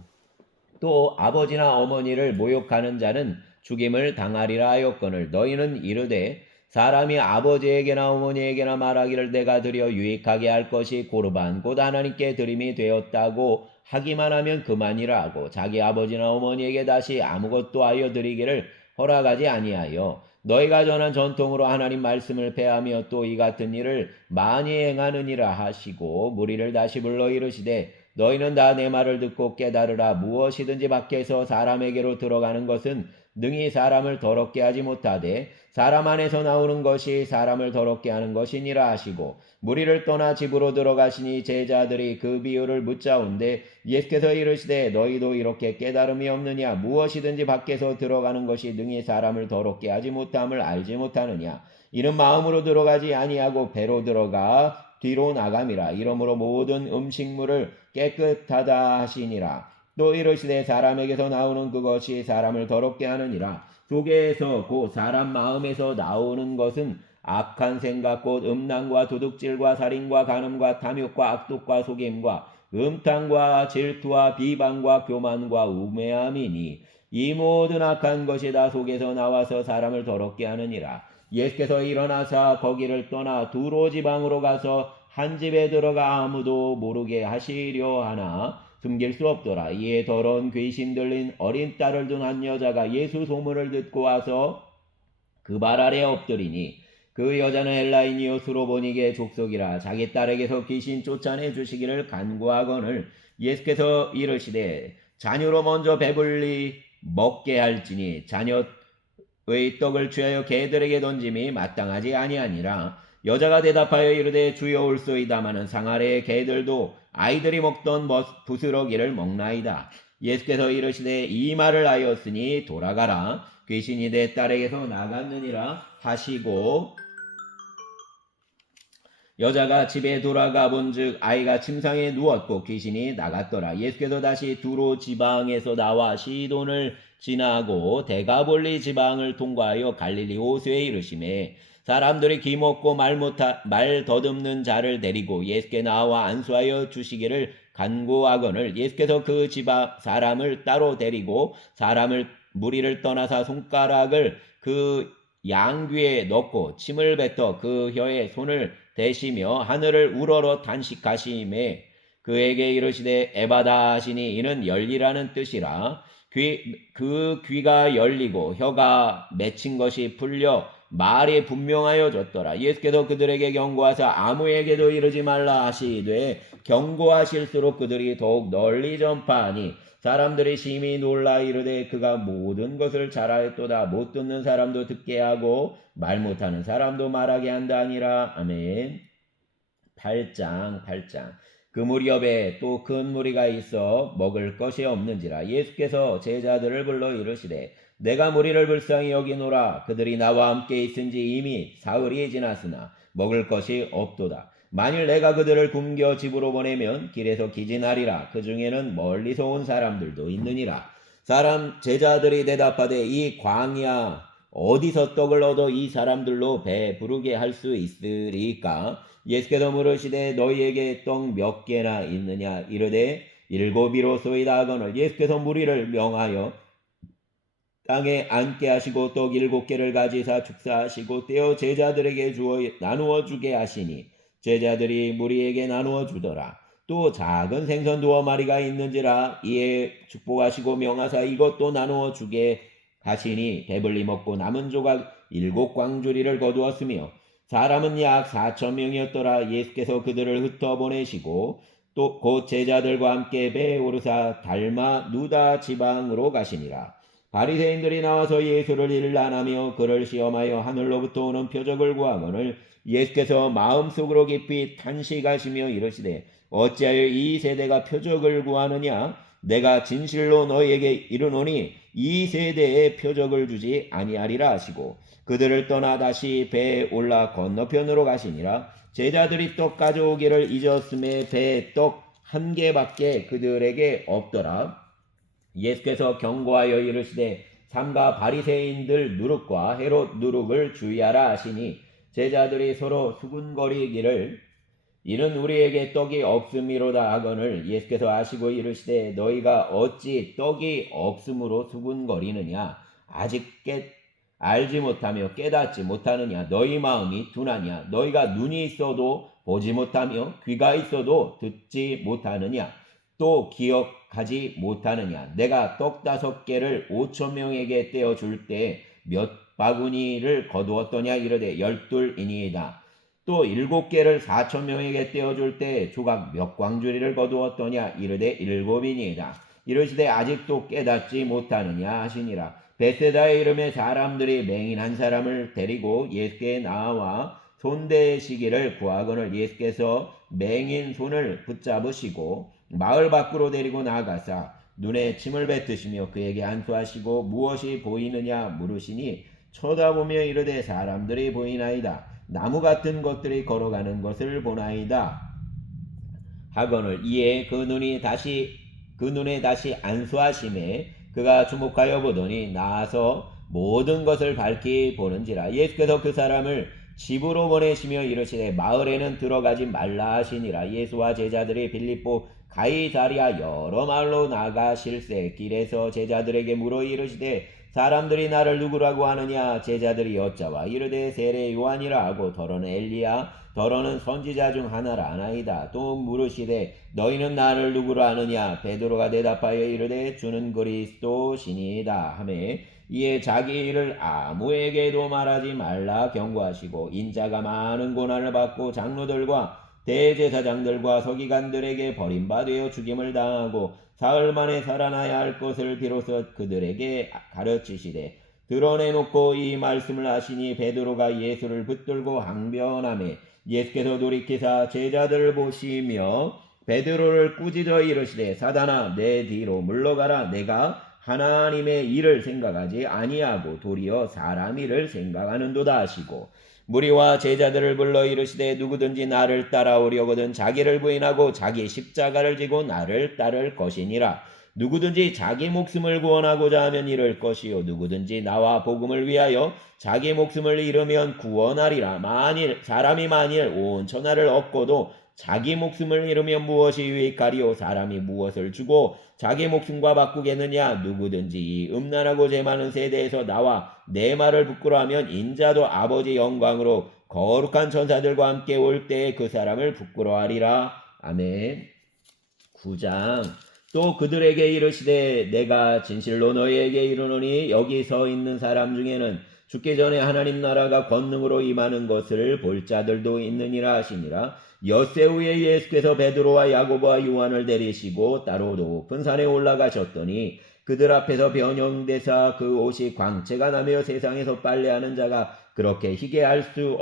또 아버지나 어머니를 모욕하는 자는 죽임을 당하리라 하였거늘 너희는 이르되 사람이 아버지에게나 어머니에게나 말하기를 내가 드려 유익하게 할 것이 고르반 곧 하나님께 드림이 되었다고 하기만 하면 그만이라 하고 자기 아버지나 어머니에게 다시 아무것도 하여 드리기를 허락하지 아니하여 너희가 전한 전통으로 하나님 말씀을 폐하며 또 이 같은 일을 많이 행하느니라 하시고 무리를 다시 불러 이르시되 너희는 다 내 말을 듣고 깨달으라. 무엇이든지 밖에서 사람에게로 들어가는 것은 능히 사람을 더럽게 하지 못하되 사람 안에서 나오는 것이 사람을 더럽게 하는 것이니라 하시고 무리를 떠나 집으로 들어가시니 제자들이 그 비유를 묻자온데 예수께서 이르시되 너희도 이렇게 깨달음이 없느냐. 무엇이든지 밖에서 들어가는 것이 능히 사람을 더럽게 하지 못함을 알지 못하느냐. 이는 마음으로 들어가지 아니하고 배로 들어가 뒤로 나감이라. 이러므로 모든 음식물을 깨끗하다 하시니라. 또 이르시되 사람에게서 나오는 그것이 사람을 더럽게 하느니라. 속에서 곧 사람 마음에서 나오는 것은 악한 생각 곧 음란과 도둑질과 살인과 간음과 탐욕과 악독과 속임과 음탕과 질투와 비방과 교만과 우매함이니 이 모든 악한 것이 다 속에서 나와서 사람을 더럽게 하느니라. 예수께서 일어나사 거기를 떠나 두로 지방으로 가서 한 집에 들어가 아무도 모르게 하시려 하나 숨길 수 없더라. 이에 더러운 귀신 들린 어린 딸을 둔 한 여자가 예수 소문을 듣고 와서 그 발 아래 엎드리니 그 여자는 헬라인이요 수로보니게 족속이라. 자기 딸에게서 귀신 쫓아내 주시기를 간구하거늘 예수께서 이르시되 자녀로 먼저 배불리 먹게 할지니 자녀의 떡을 취하여 개들에게 던짐이 마땅하지 아니하니라. 여자가 대답하여 이르되 주여 올소이다마는 상 아래의 개들도 아이들이 먹던 부스러기를 먹나이다. 예수께서 이르시되 이 말을 하였으니 돌아가라. 귀신이 내 딸에게서 나갔느니라 하시고 여자가 집에 돌아가 본즉 아이가 침상에 누웠고 귀신이 나갔더라. 예수께서 다시 두로 지방에서 나와 시돈을 지나고 데가볼리 지방을 통과하여 갈릴리 호수에 이르시매 사람들이 기먹고 말 더듬는 자를 데리고 예수께 나와 안수하여 주시기를 간구하거늘 예수께서 그 지방 사람을 따로 데리고 무리를 떠나사 손가락을 그 양귀에 넣고 침을 뱉어 그 혀에 손을 대시며 하늘을 우러러 단식하시매 그에게 이르시되 에바다 하시니 이는 열리라는 뜻이라. 그 귀가 열리고 혀가 맺힌 것이 풀려 말이 분명하여졌더라. 예수께서 그들에게 경고하사 아무에게도 이르지 말라 하시되 경고하실수록 그들이 더욱 널리 전파하니 사람들이 심히 놀라 이르되 그가 모든 것을 잘하였도다. 못 듣는 사람도 듣게 하고 말 못하는 사람도 말하게 한다 하니라. 아멘. 8장 그 무렵에 또 큰 무리가 있어 먹을 것이 없는지라. 예수께서 제자들을 불러 이르시되 내가 무리를 불쌍히 여기노라. 그들이 나와 함께 있은지 이미 사흘이 지났으나 먹을 것이 없도다. 만일 내가 그들을 굶겨 집으로 보내면 길에서 기진하리라. 그 중에는 멀리서 온 사람들도 있느니라. 제자들이 대답하되 이 광야 어디서 떡을 얻어 이 사람들로 배부르게 할 수 있으리까? 예수께서 물으시되 너희에게 떡 몇 개나 있느냐? 이르되 7이로소이다 하거늘 예수께서 무리를 명하여 땅에 앉게 하시고 떡 7개를 가지사 축사하시고 떼어 제자들에게 나누어 주게 하시니 제자들이 무리에게 나누어 주더라. 또 작은 생선 2마리가 있는지라. 이에 축복하시고 명하사 이것도 나누어 주게 하시니 배불리 먹고 남은 조각 7광주리를 거두었으며 사람은 약 4,000명이었더라. 예수께서 그들을 흩어보내시고 또 곧 제자들과 함께 배에 오르사 달마 누다 지방으로 가시니라. 바리새인들이 나와서 예수를 일난하며 그를 시험하여 하늘로부터 오는 표적을 구하거늘 예수께서 마음속으로 깊이 탄식하시며 이르시되 어찌하여 이 세대가 표적을 구하느냐? 내가 진실로 너희에게 이르노니 이 세대에 표적을 주지 아니하리라 하시고 그들을 떠나 다시 배에 올라 건너편으로 가시니라. 제자들이 떡 가져오기를 잊었음에 배에 떡 한 개밖에 그들에게 없더라. 예수께서 경고하여 이르시되 삼가 바리새인들 누룩과 헤롯 누룩을 주의하라 하시니 제자들이 서로 수군거리기를 이는 우리에게 떡이 없음이로다 하거늘 예수께서 아시고 이르시되 너희가 어찌 떡이 없음으로 수군거리느냐 아직 알지 못하며 깨닫지 못하느냐 너희 마음이 둔하냐 너희가 눈이 있어도 보지 못하며 귀가 있어도 듣지 못하느냐 또 기억하지 못하느냐 내가 떡 5개를 5,000명에게 떼어줄 때 몇 바구니를 거두었더냐 이르되 12이니이다. 또 7개를 4,000명에게 떼어줄 때 조각 몇 광주리를 거두었더냐 이르되 7이니이다. 이르시되 아직도 깨닫지 못하느냐 하시니라. 베세다의 이름의 사람들이 맹인 한 사람을 데리고 예수께 나와 손대시기를 구하거늘 예수께서 맹인 손을 붙잡으시고 마을 밖으로 데리고 나가사 눈에 침을 뱉으시며 그에게 안수하시고 무엇이 보이느냐 물으시니 쳐다보며 이르되 사람들이 보이나이다. 나무 같은 것들이 걸어가는 것을 보나이다. 하거늘 이에 그 눈에 다시 안수하심에 그가 주목하여 보더니 나아서 모든 것을 밝히 보는지라. 예수께서 그 사람을 집으로 보내시며 이르시되 마을에는 들어가지 말라 하시니라. 예수와 제자들이 빌립보 가이사랴 여러 마을로 나가실새 길에서 제자들에게 물어 이르시되 사람들이 나를 누구라고 하느냐. 제자들이 여짜와 이르되 세례 요한이라 하고 더러는 엘리야 더러는 선지자 중 하나라 하나이다. 또 물으시되 너희는 나를 누구라 하느냐. 베드로가 대답하여 이르되 주는 그리스도시니이다 하매 이에 자기 일을 아무에게도 말하지 말라 경고하시고 인자가 많은 고난을 받고 장로들과 대제사장들과 서기관들에게 버림받아 죽임을 당하고 사흘 만에 살아나야 할 것을 비로소 그들에게 가르치시되 드러내놓고 이 말씀을 하시니 베드로가 예수를 붙들고 항변하매 예수께서 돌이키사 제자들을 보시며 베드로를 꾸짖어 이르시되 사단아 내 뒤로 물러가라. 내가 하나님의 일을 생각하지 아니하고 도리어 사람 일을 생각하는도다 하시고 무리와 제자들을 불러 이르시되 누구든지 나를 따라오려거든 자기를 부인하고 자기 십자가를 지고 나를 따를 것이니라. 누구든지 자기 목숨을 구원하고자 하면 잃을 것이요 누구든지 나와 복음을 위하여 자기 목숨을 잃으면 구원하리라. 사람이 만일 온 천하를 얻고도 자기 목숨을 잃으면 무엇이 유익하리요. 사람이 무엇을 주고 자기 목숨과 바꾸겠느냐. 누구든지 이 음란하고 죄 많은 세대에서 나와 내 말을 부끄러워하면 인자도 아버지 영광으로 거룩한 천사들과 함께 올 때에 그 사람을 부끄러워하리라. 아멘. 9장 또 그들에게 이르시되 내가 진실로 너희에게 이르노니 여기 서 있는 사람 중에는 죽기 전에 하나님 나라가 권능으로 임하는 것을 볼 자들도 있느니라 하시니라. 엿새 후에 예수께서 베드로와 야고보와 요한을 데리시고 따로 높은 산에 올라가셨더니 그들 앞에서 변형되사 그 옷이 광채가 나며 세상에서 빨래하는 자가 그렇게 희게 할 수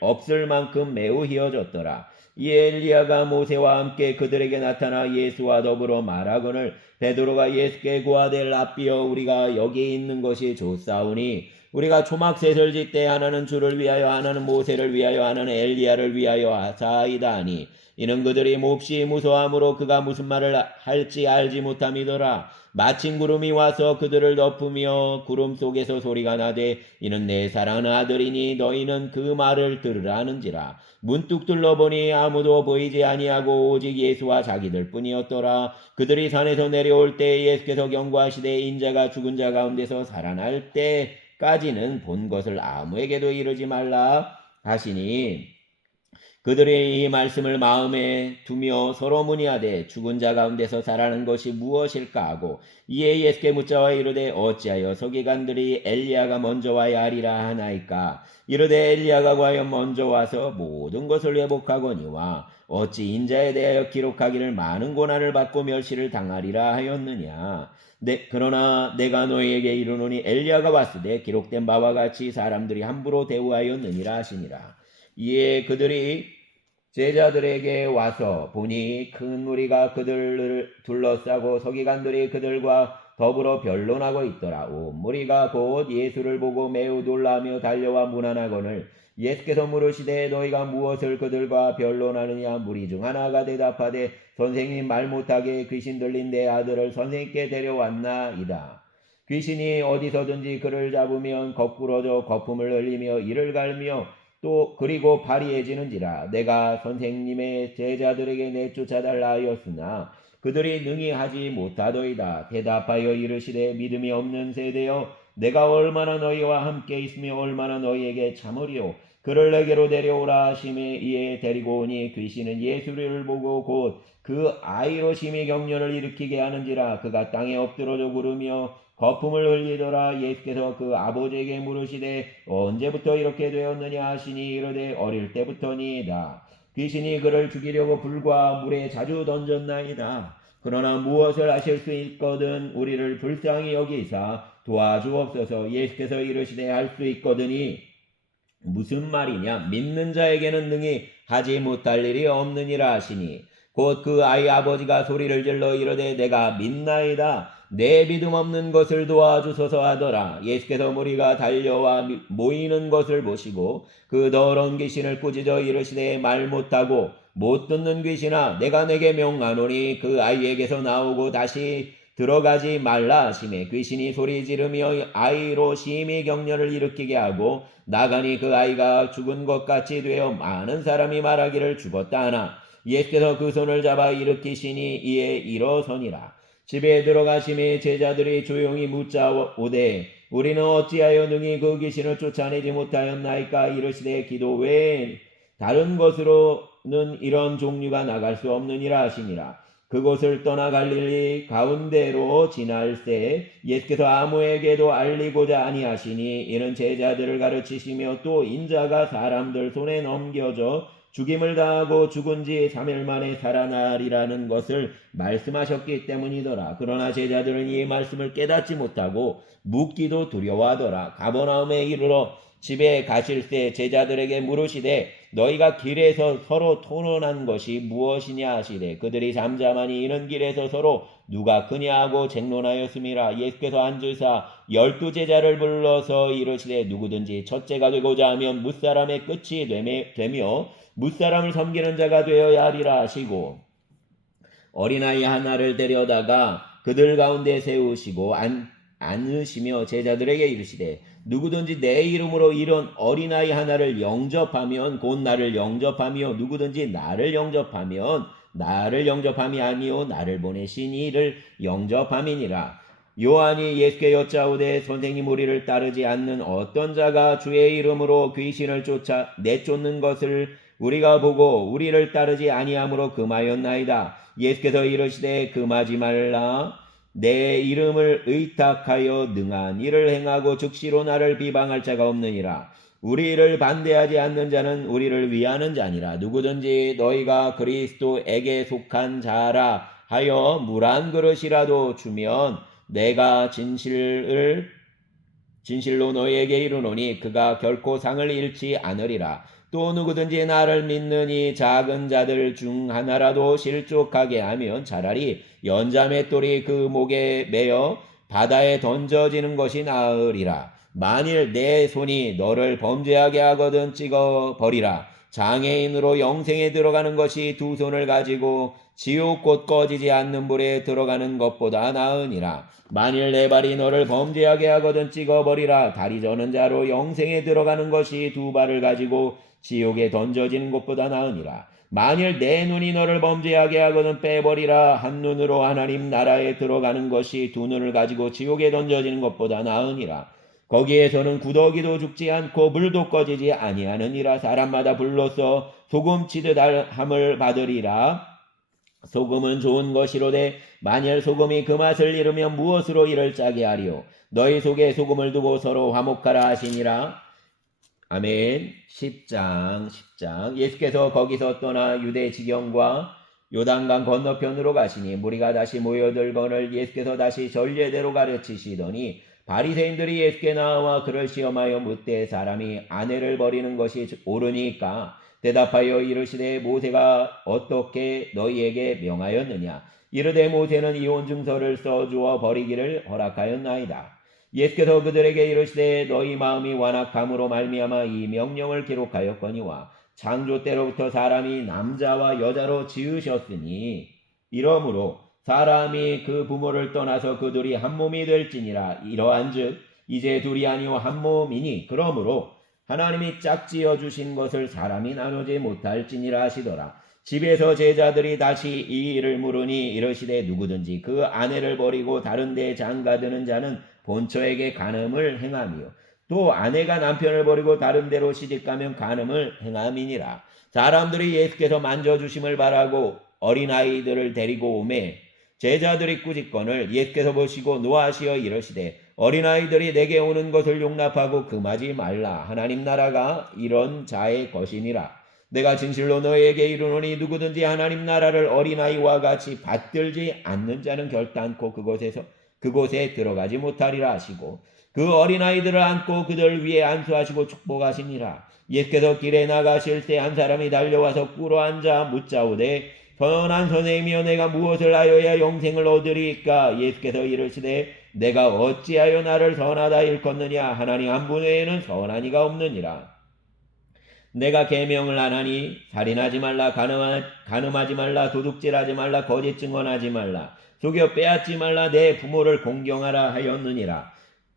없을 만큼 매우 희어졌더라. 이에 엘리야가 모세와 함께 그들에게 나타나 예수와 더불어 말하거늘 베드로가 예수께 고하되 랍비여 우리가 여기 있는 것이 좋사오니 우리가 초막셋을 짓되 하나는 주를 위하여 하나는 모세를 위하여 하나는 엘리야를 위하여 하사이다 하니 이는 그들이 몹시 무서함으로 그가 무슨 말을 할지 알지 못함이더라. 마침 구름이 와서 그들을 덮으며 구름 속에서 소리가 나되 이는 내 사랑하는 아들이니 너희는 그 말을 들으라 하는지라. 문득 둘러보니 아무도 보이지 아니하고 오직 예수와 자기들 뿐이었더라. 그들이 산에서 내려올 때 예수께서 경고하시되 인자가 죽은 자 가운데서 살아날 때까지는 본 것을 아무에게도 이르지 말라 하시니 그들이 이 말씀을 마음에 두며 서로 문의하되 죽은 자 가운데서 살아난 것이 무엇일까 하고 이에 예수께 묻자와 이르되 어찌하여 서기관들이 엘리야가 먼저 와야 하리라 하나이까. 이르되 엘리야가 과연 먼저 와서 모든 것을 회복하거니와 어찌 인자에 대하여 기록하기를 많은 고난을 받고 멸시를 당하리라 하였느냐. 그러나 내가 너희에게 이르노니 엘리야가 왔으되 기록된 바와 같이 사람들이 함부로 대우하였느니라 하시니라. 이에 그들이 제자들에게 와서 보니 큰 무리가 그들을 둘러싸고 서기관들이 그들과 더불어 변론하고 있더라. 온 무리가 곧 예수를 보고 매우 놀라며 달려와 문안하거늘 예수께서 물으시되 너희가 무엇을 그들과 변론하느냐. 무리 중 하나가 대답하되 선생님, 말 못하게 귀신 들린 내 아들을 선생님께 데려왔나이다. 귀신이 어디서든지 그를 잡으면 거꾸러져 거품을 흘리며 이를 갈며 또 그리고 발이해지는지라. 내가 선생님의 제자들에게 내쫓아달라 하였으나 그들이 능히 하지 못하더이다. 대답하여 이르시되 믿음이 없는 세대여, 내가 얼마나 너희와 함께 있으며 얼마나 너희에게 참으리요. 그를 내게로 데려오라 하심에 이에 데리고 오니 귀신은 예수를 보고 곧 그 아이로 심히 격려를 일으키게 하는지라. 그가 땅에 엎드러져 구르며 거품을 흘리더라. 예수께서 그 아버지에게 물으시되 언제부터 이렇게 되었느냐 하시니 이르되 어릴 때부터니이다. 귀신이 그를 죽이려고 불과 물에 자주 던졌나이다. 그러나 무엇을 하실 수 있거든 우리를 불쌍히 여기사 도와주옵소서. 예수께서 이르시되 할 수 있거든이 무슨 말이냐. 믿는 자에게는 능히 하지 못할 일이 없느니라 하시니 곧 그 아이 아버지가 소리를 질러 이르되 내가 믿나이다. 내 믿음 없는 것을 도와주소서 하더라. 예수께서 무리가 달려와 모이는 것을 보시고 그 더러운 귀신을 꾸짖어 이르시되 말 못하고 못 듣는 귀신아, 내가 내게 명하노니 그 아이에게서 나오고 다시 들어가지 말라 하시매 귀신이 소리 지르며 아이로 심히 격려를 일으키게 하고 나가니 그 아이가 죽은 것 같이 되어 많은 사람이 말하기를 죽었다 하나 예수께서 그 손을 잡아 일으키시니 이에 일어서니라. 집에 들어가심에 제자들이 조용히 묻자오되 우리는 어찌하여 능히 그 귀신을 쫓아내지 못하였나이까. 이르시되 기도 외에 다른 것으로는 이런 종류가 나갈 수 없느니라 하시니라. 그곳을 떠나 갈릴리 가운데로 지날 때 예수께서 아무에게도 알리고자 아니하시니 이는 제자들을 가르치시며 또 인자가 사람들 손에 넘겨져 죽임을 당하고 죽은 지 3일 만에 살아나리라는 것을 말씀하셨기 때문이더라. 그러나 제자들은 이 말씀을 깨닫지 못하고 묻기도 두려워하더라. 가버나움에 이르러 집에 가실 때 제자들에게 물으시되 너희가 길에서 서로 토론한 것이 무엇이냐 하시되 그들이 잠잠하니 이는 길에서 서로 누가 크냐 하고 쟁론하였음이라. 예수께서 앉으사 12 제자를 불러서 이르시되 누구든지 첫째가 되고자 하면 무사람의 끝이 되며 무사람을 섬기는 자가 되어야 하리라 하시고 어린아이 하나를 데려다가 그들 가운데 세우시고 앉으시며 제자들에게 이르시되 누구든지 내 이름으로 이런 어린아이 하나를 영접하면 곧 나를 영접하며 누구든지 나를 영접하면 나를 영접함이 아니요 나를 보내신 이를 영접함이니라. 요한이 예수께 여짜오되 선생님, 우리를 따르지 않는 어떤 자가 주의 이름으로 귀신을 내쫓는 것을 우리가 보고 우리를 따르지 아니함으로 금하였나이다. 예수께서 이르시되 금하지 말라. 내 이름을 의탁하여 능한 일을 행하고 즉시로 나를 비방할 자가 없느니라. 우리를 반대하지 않는 자는 우리를 위하는 자니라. 누구든지 너희가 그리스도에게 속한 자라 하여 물 한 그릇이라도 주면 내가 진실로 너희에게 이르노니 그가 결코 상을 잃지 않으리라. 또 누구든지 나를 믿는 이 작은 자들 중 하나라도 실족하게 하면 차라리 연자맷돌이 그 목에 매어 바다에 던져지는 것이 나으리라. 만일 내 손이 너를 범죄하게 하거든 찍어버리라. 장애인으로 영생에 들어가는 것이 2 손을 가지고 지옥 곧 꺼지지 않는 불에 들어가는 것보다 나으니라. 만일 내 발이 너를 범죄하게 하거든 찍어버리라. 다리 저는 자로 영생에 들어가는 것이 2 발을 가지고 지옥에 던져지는 것보다 나으니라. 만일 내 눈이 너를 범죄하게 하거든 빼버리라. 한 눈으로 하나님 나라에 들어가는 것이 2 눈을 가지고 지옥에 던져지는 것보다 나으니라. 거기에서는 구더기도 죽지 않고 불도 꺼지지 아니하느니라. 사람마다 불로써 소금 치듯 함을 받으리라. 소금은 좋은 것이로되 만일 소금이 그 맛을 잃으면 무엇으로 이를 짜게 하리요. 너희 속에 소금을 두고 서로 화목하라 하시니라. 아멘. 10장. 예수께서 거기서 떠나 유대 지경과 요단강 건너편으로 가시니 무리가 다시 모여들거늘 예수께서 다시 전례대로 가르치시더니 바리새인들이 예수께 나와 그를 시험하여 묻되 사람이 아내를 버리는 것이 옳으니까 대답하여 이르시되 모세가 어떻게 너희에게 명하였느냐. 이르되 모세는 이혼 증서를 써주어 버리기를 허락하였나이다. 예수께서 그들에게 이르시되 너희 마음이 완악함으로 말미암아 이 명령을 기록하였거니와 창조 때로부터 사람이 남자와 여자로 지으셨으니 이러므로 사람이 그 부모를 떠나서 그 둘이 한 몸이 될지니라. 이러한즉 이제 둘이 아니요 한 몸이니 그러므로 하나님이 짝지어 주신 것을 사람이 나누지 못할지니라 하시더라. 집에서 제자들이 다시 이 일을 물으니 이르시되 누구든지 그 아내를 버리고 다른 데 장가드는 자는 본처에게 간음을 행하며 또 아내가 남편을 버리고 다른 데로 시집가면 간음을 행함이니라. 사람들이 예수께서 만져주심을 바라고 어린아이들을 데리고 오매 제자들이 꾸짖건을 예수께서 보시고 노하시어 이르시되 어린아이들이 내게 오는 것을 용납하고 금하지 말라. 하나님 나라가 이런 자의 것이니라. 내가 진실로 너희에게 이르노니 누구든지 하나님 나라를 어린아이와 같이 받들지 않는 자는 결단코 그곳에 들어가지 못하리라 하시고 그 어린아이들을 안고 그들 위에 안수하시고 축복하시니라. 예수께서 길에 나가실 때 한 사람이 달려와서 꿇어앉아 묻자오되 선한 선생이며 내가 무엇을 하여야 영생을 얻으리까? 예수께서 이르시되 내가 어찌하여 나를 선하다 일컫느냐. 하나님 한 분 외에는 선한 이가 없느니라. 내가 계명을 안 하니 살인하지 말라, 간음하지 말라, 도둑질하지 말라, 거짓 증언하지 말라, 속여 빼앗지 말라, 내 부모를 공경하라 하였느니라.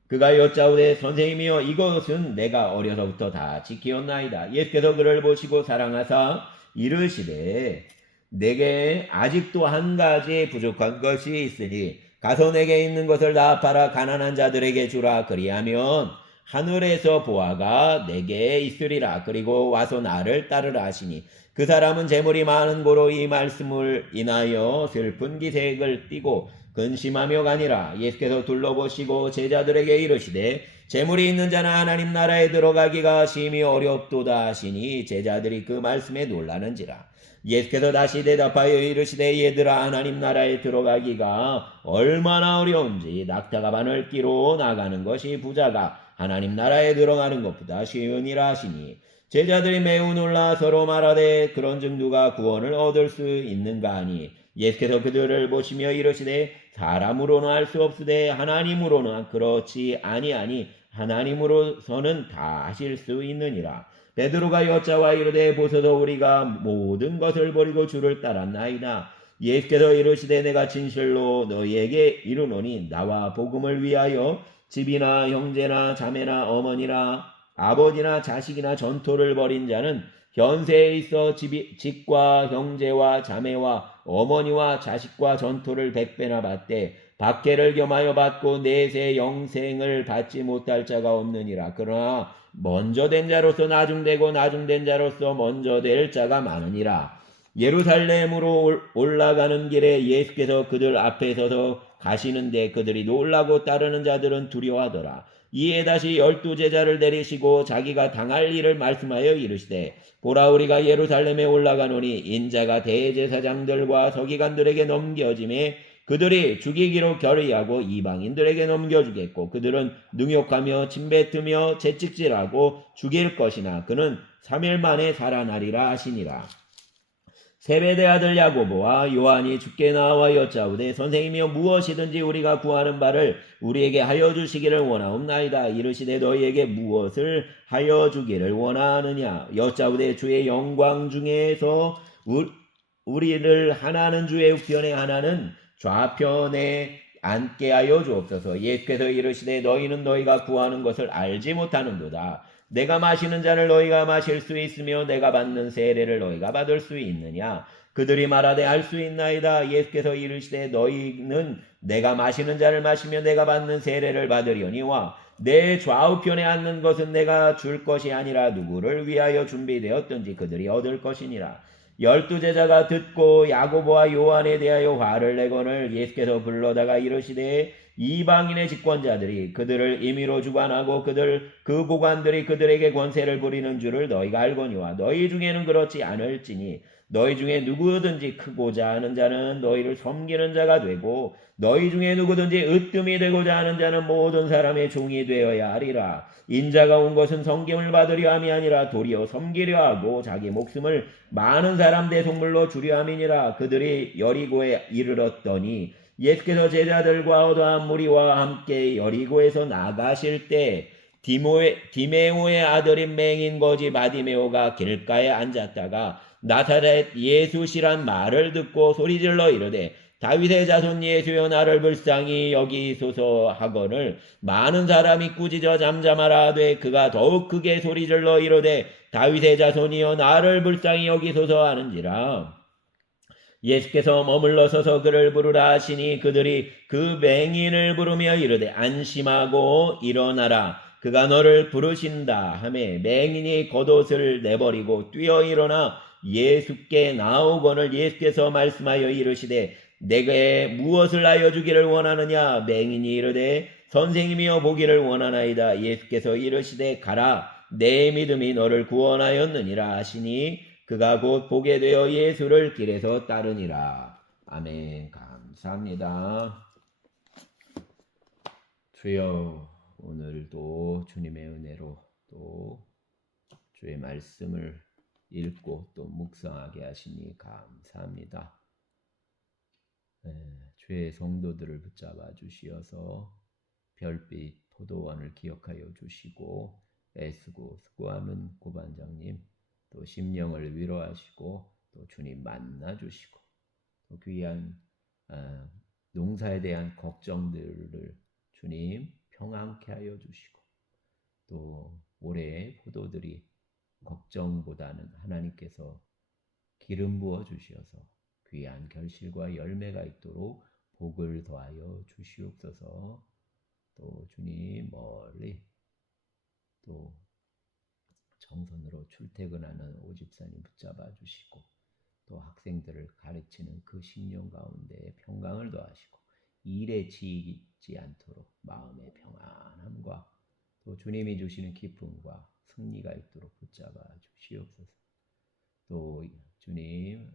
그가 여짜오되 선생님이여 이것은 내가 어려서부터 다 지키었나이다. 예수께서 그를 보시고 사랑하사 이르시되 내게 아직도 한 가지 부족한 것이 있으니 가서 내게 있는 것을 다 팔아 가난한 자들에게 주라. 그리하면 하늘에서 보아가 내게 있으리라. 그리고 와서 나를 따르라 하시니 그 사람은 재물이 많은 고로 이 말씀을 인하여 슬픈 기색을 띠고 근심하며 가니라. 예수께서 둘러보시고 제자들에게 이르시되 재물이 있는 자는 하나님 나라에 들어가기가 심히 어렵도다 하시니 제자들이 그 말씀에 놀라는지라. 예수께서 다시 대답하여 이르시되 얘들아 하나님 나라에 들어가기가 얼마나 어려운지 낙타가 바늘 끼로 나가는 것이 부자가 하나님 나라에 들어가는 것보다 쉬우니라 하시니 제자들이 매우 놀라 서로 말하되 그런즉 누가 구원을 얻을 수 있는가 하니 예수께서 그들을 보시며 이르시되 사람으로는 할 수 없으되 하나님으로는 그렇지 아니하니 하나님으로서는 다 하실 수 있느니라. 베드로가 여짜와 이르되 보소서 우리가 모든 것을 버리고 주를 따랐나이다. 예수께서 이르시되 내가 진실로 너희에게 이르노니 나와 복음을 위하여 집이나 형제나 자매나 어머니나 아버지나 자식이나 전토를 벌인 자는 현세에 있어 집과 형제와 자매와 어머니와 자식과 전토를 100배나 받되 박해를 겸하여 받고 내세 영생을 받지 못할 자가 없느니라. 그러나 먼저 된 자로서 나중되고 나중된 자로서 먼저 될 자가 많으니라. 예루살렘으로 올라가는 길에 예수께서 그들 앞에 서서 가시는데 그들이 놀라고 따르는 자들은 두려워하더라. 이에 다시 12 제자를 내리시고 자기가 당할 일을 말씀하여 이르시되 보라 우리가 예루살렘에 올라가노니 인자가 대제사장들과 서기관들에게 넘겨짐에 그들이 죽이기로 결의하고 이방인들에게 넘겨주겠고 그들은 능욕하며 침뱉으며 채찍질하고 죽일 것이나 그는 3일 만에 살아나리라 하시니라. 세베대 아들 야고보와 요한이 주께 나와 여짜오되 선생님이여 무엇이든지 우리가 구하는 바를 우리에게 하여 주시기를 원하옵나이다. 이르시되 너희에게 무엇을 하여 주기를 원하느냐. 여짜오되 주의 영광 중에서 우리를 하나는 주의 우편에 하나는 좌편에 앉게 하여 주옵소서. 예수께서 이르시되 너희는 너희가 구하는 것을 알지 못하는도다. 내가 마시는 잔을 너희가 마실 수 있으며 내가 받는 세례를 너희가 받을 수 있느냐. 그들이 말하되 알 수 있나이다. 예수께서 이르시되 너희는 내가 마시는 잔을 마시며 내가 받는 세례를 받으려니와 내 좌우편에 앉는 것은 내가 줄 것이 아니라 누구를 위하여 준비되었든지 그들이 얻을 것이니라. 12 제자가 듣고 야고보와 요한에 대하여 화를 내거늘 예수께서 불러다가 이르시되 이방인의 집권자들이 그들을 임의로 주관하고 그 고관들이 그들에게 권세를 부리는 줄을 너희가 알거니와 너희 중에는 그렇지 않을지니 너희 중에 누구든지 크고자 하는 자는 너희를 섬기는 자가 되고 너희 중에 누구든지 으뜸이 되고자 하는 자는 모든 사람의 종이 되어야 하리라. 인자가 온 것은 섬김을 받으려 함이 아니라 도리어 섬기려 하고 자기 목숨을 많은 사람 대속물로 주려 함이니라. 그들이 여리고에 이르렀더니 예수께서 제자들과 어떠한 무리와 함께 여리고에서 나가실 때 디메오의 아들인 맹인 거지 바디메오가 길가에 앉았다가 나사렛 예수시란 말을 듣고 소리질러 이르되 다윗의 자손 예수여 나를 불쌍히 여기소서 하거늘 많은 사람이 꾸짖어 잠잠하라 하되 그가 더욱 크게 소리질러 이르되 다윗의 자손이여 나를 불쌍히 여기소서 하는지라. 예수께서 머물러 서서 그를 부르라 하시니 그들이 그 맹인을 부르며 이르되 안심하고 일어나라 그가 너를 부르신다 하매 맹인이 겉옷을 내버리고 뛰어 일어나 예수께 나오거늘 예수께서 말씀하여 이르시되 내게 무엇을 하여 주기를 원하느냐. 맹인이 이르되 선생님이여 보기를 원하나이다. 예수께서 이르시되 가라 내 믿음이 너를 구원하였느니라 하시니 그가 곧 보게 되어 예수를 길에서 따르니라. 아멘. 감사합니다. 주여 오늘도 주님의 은혜로 또 주의 말씀을 읽고 또 묵상하게 하시니 감사합니다. 주의 성도들을 붙잡아 주시어서 별빛 포도원을 기억하여 주시고 애쓰고 수고하는 고반장님 또 심령을 위로하시고 또 주님 만나 주시고 또 귀한 농사에 대한 걱정들을 주님 평안케 하여 주시고 또 올해 포도들이 걱정보다는 하나님께서 기름 부어 주시어서 귀한 결실과 열매가 있도록 복을 더하여 주시옵소서. 또 주님 멀리 또 정선으로 출퇴근하는 오집사님 붙잡아 주시고 또 학생들을 가르치는 그 심령 가운데 평강을 더하시고 일에 지치지 않도록 마음의 평안함과 또 주님이 주시는 기쁨과 승리가 있도록 붙잡아 주시옵소서. 또 주님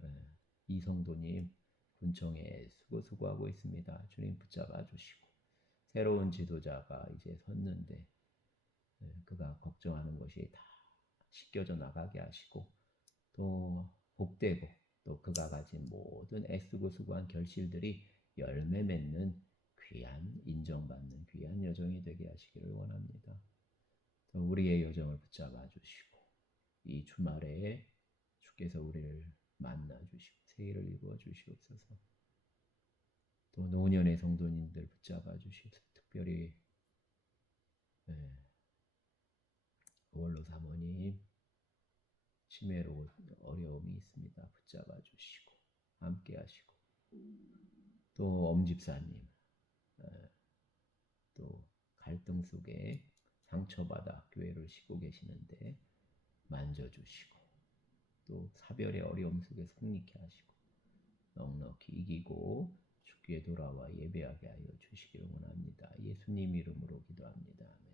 이성도님 군청에 수고하고 있습니다. 주님 붙잡아 주시고 새로운 지도자가 이제 섰는데 그가 걱정하는 것이 다 씻겨져 나가게 하시고 또 복되고 또 그가 가진 모든 애쓰고 수고한 결실들이 열매 맺는 귀한 인정받는 귀한 여정이 되게 하시기를 원합니다. 또 우리의 여정을 붙잡아 주시고 이 주말에 주께서 우리를 만나 주시고 새해를 이루어 주시옵소서. 또 노년의 성도님들 붙잡아 주시옵소서. 특별히 원로 사모님 치매로 어려움이 있습니다. 붙잡아 주시고 함께 하시고 또 엄집사님 또 갈등 속에 상처받아 교회를 쉬고 계시는데 만져주시고 또 사별의 어려움 속에 승리케 하시고 넉넉히 이기고 주께 돌아와 예배하게 하여 주시기를 원합니다. 예수님 이름으로 기도합니다. 아멘.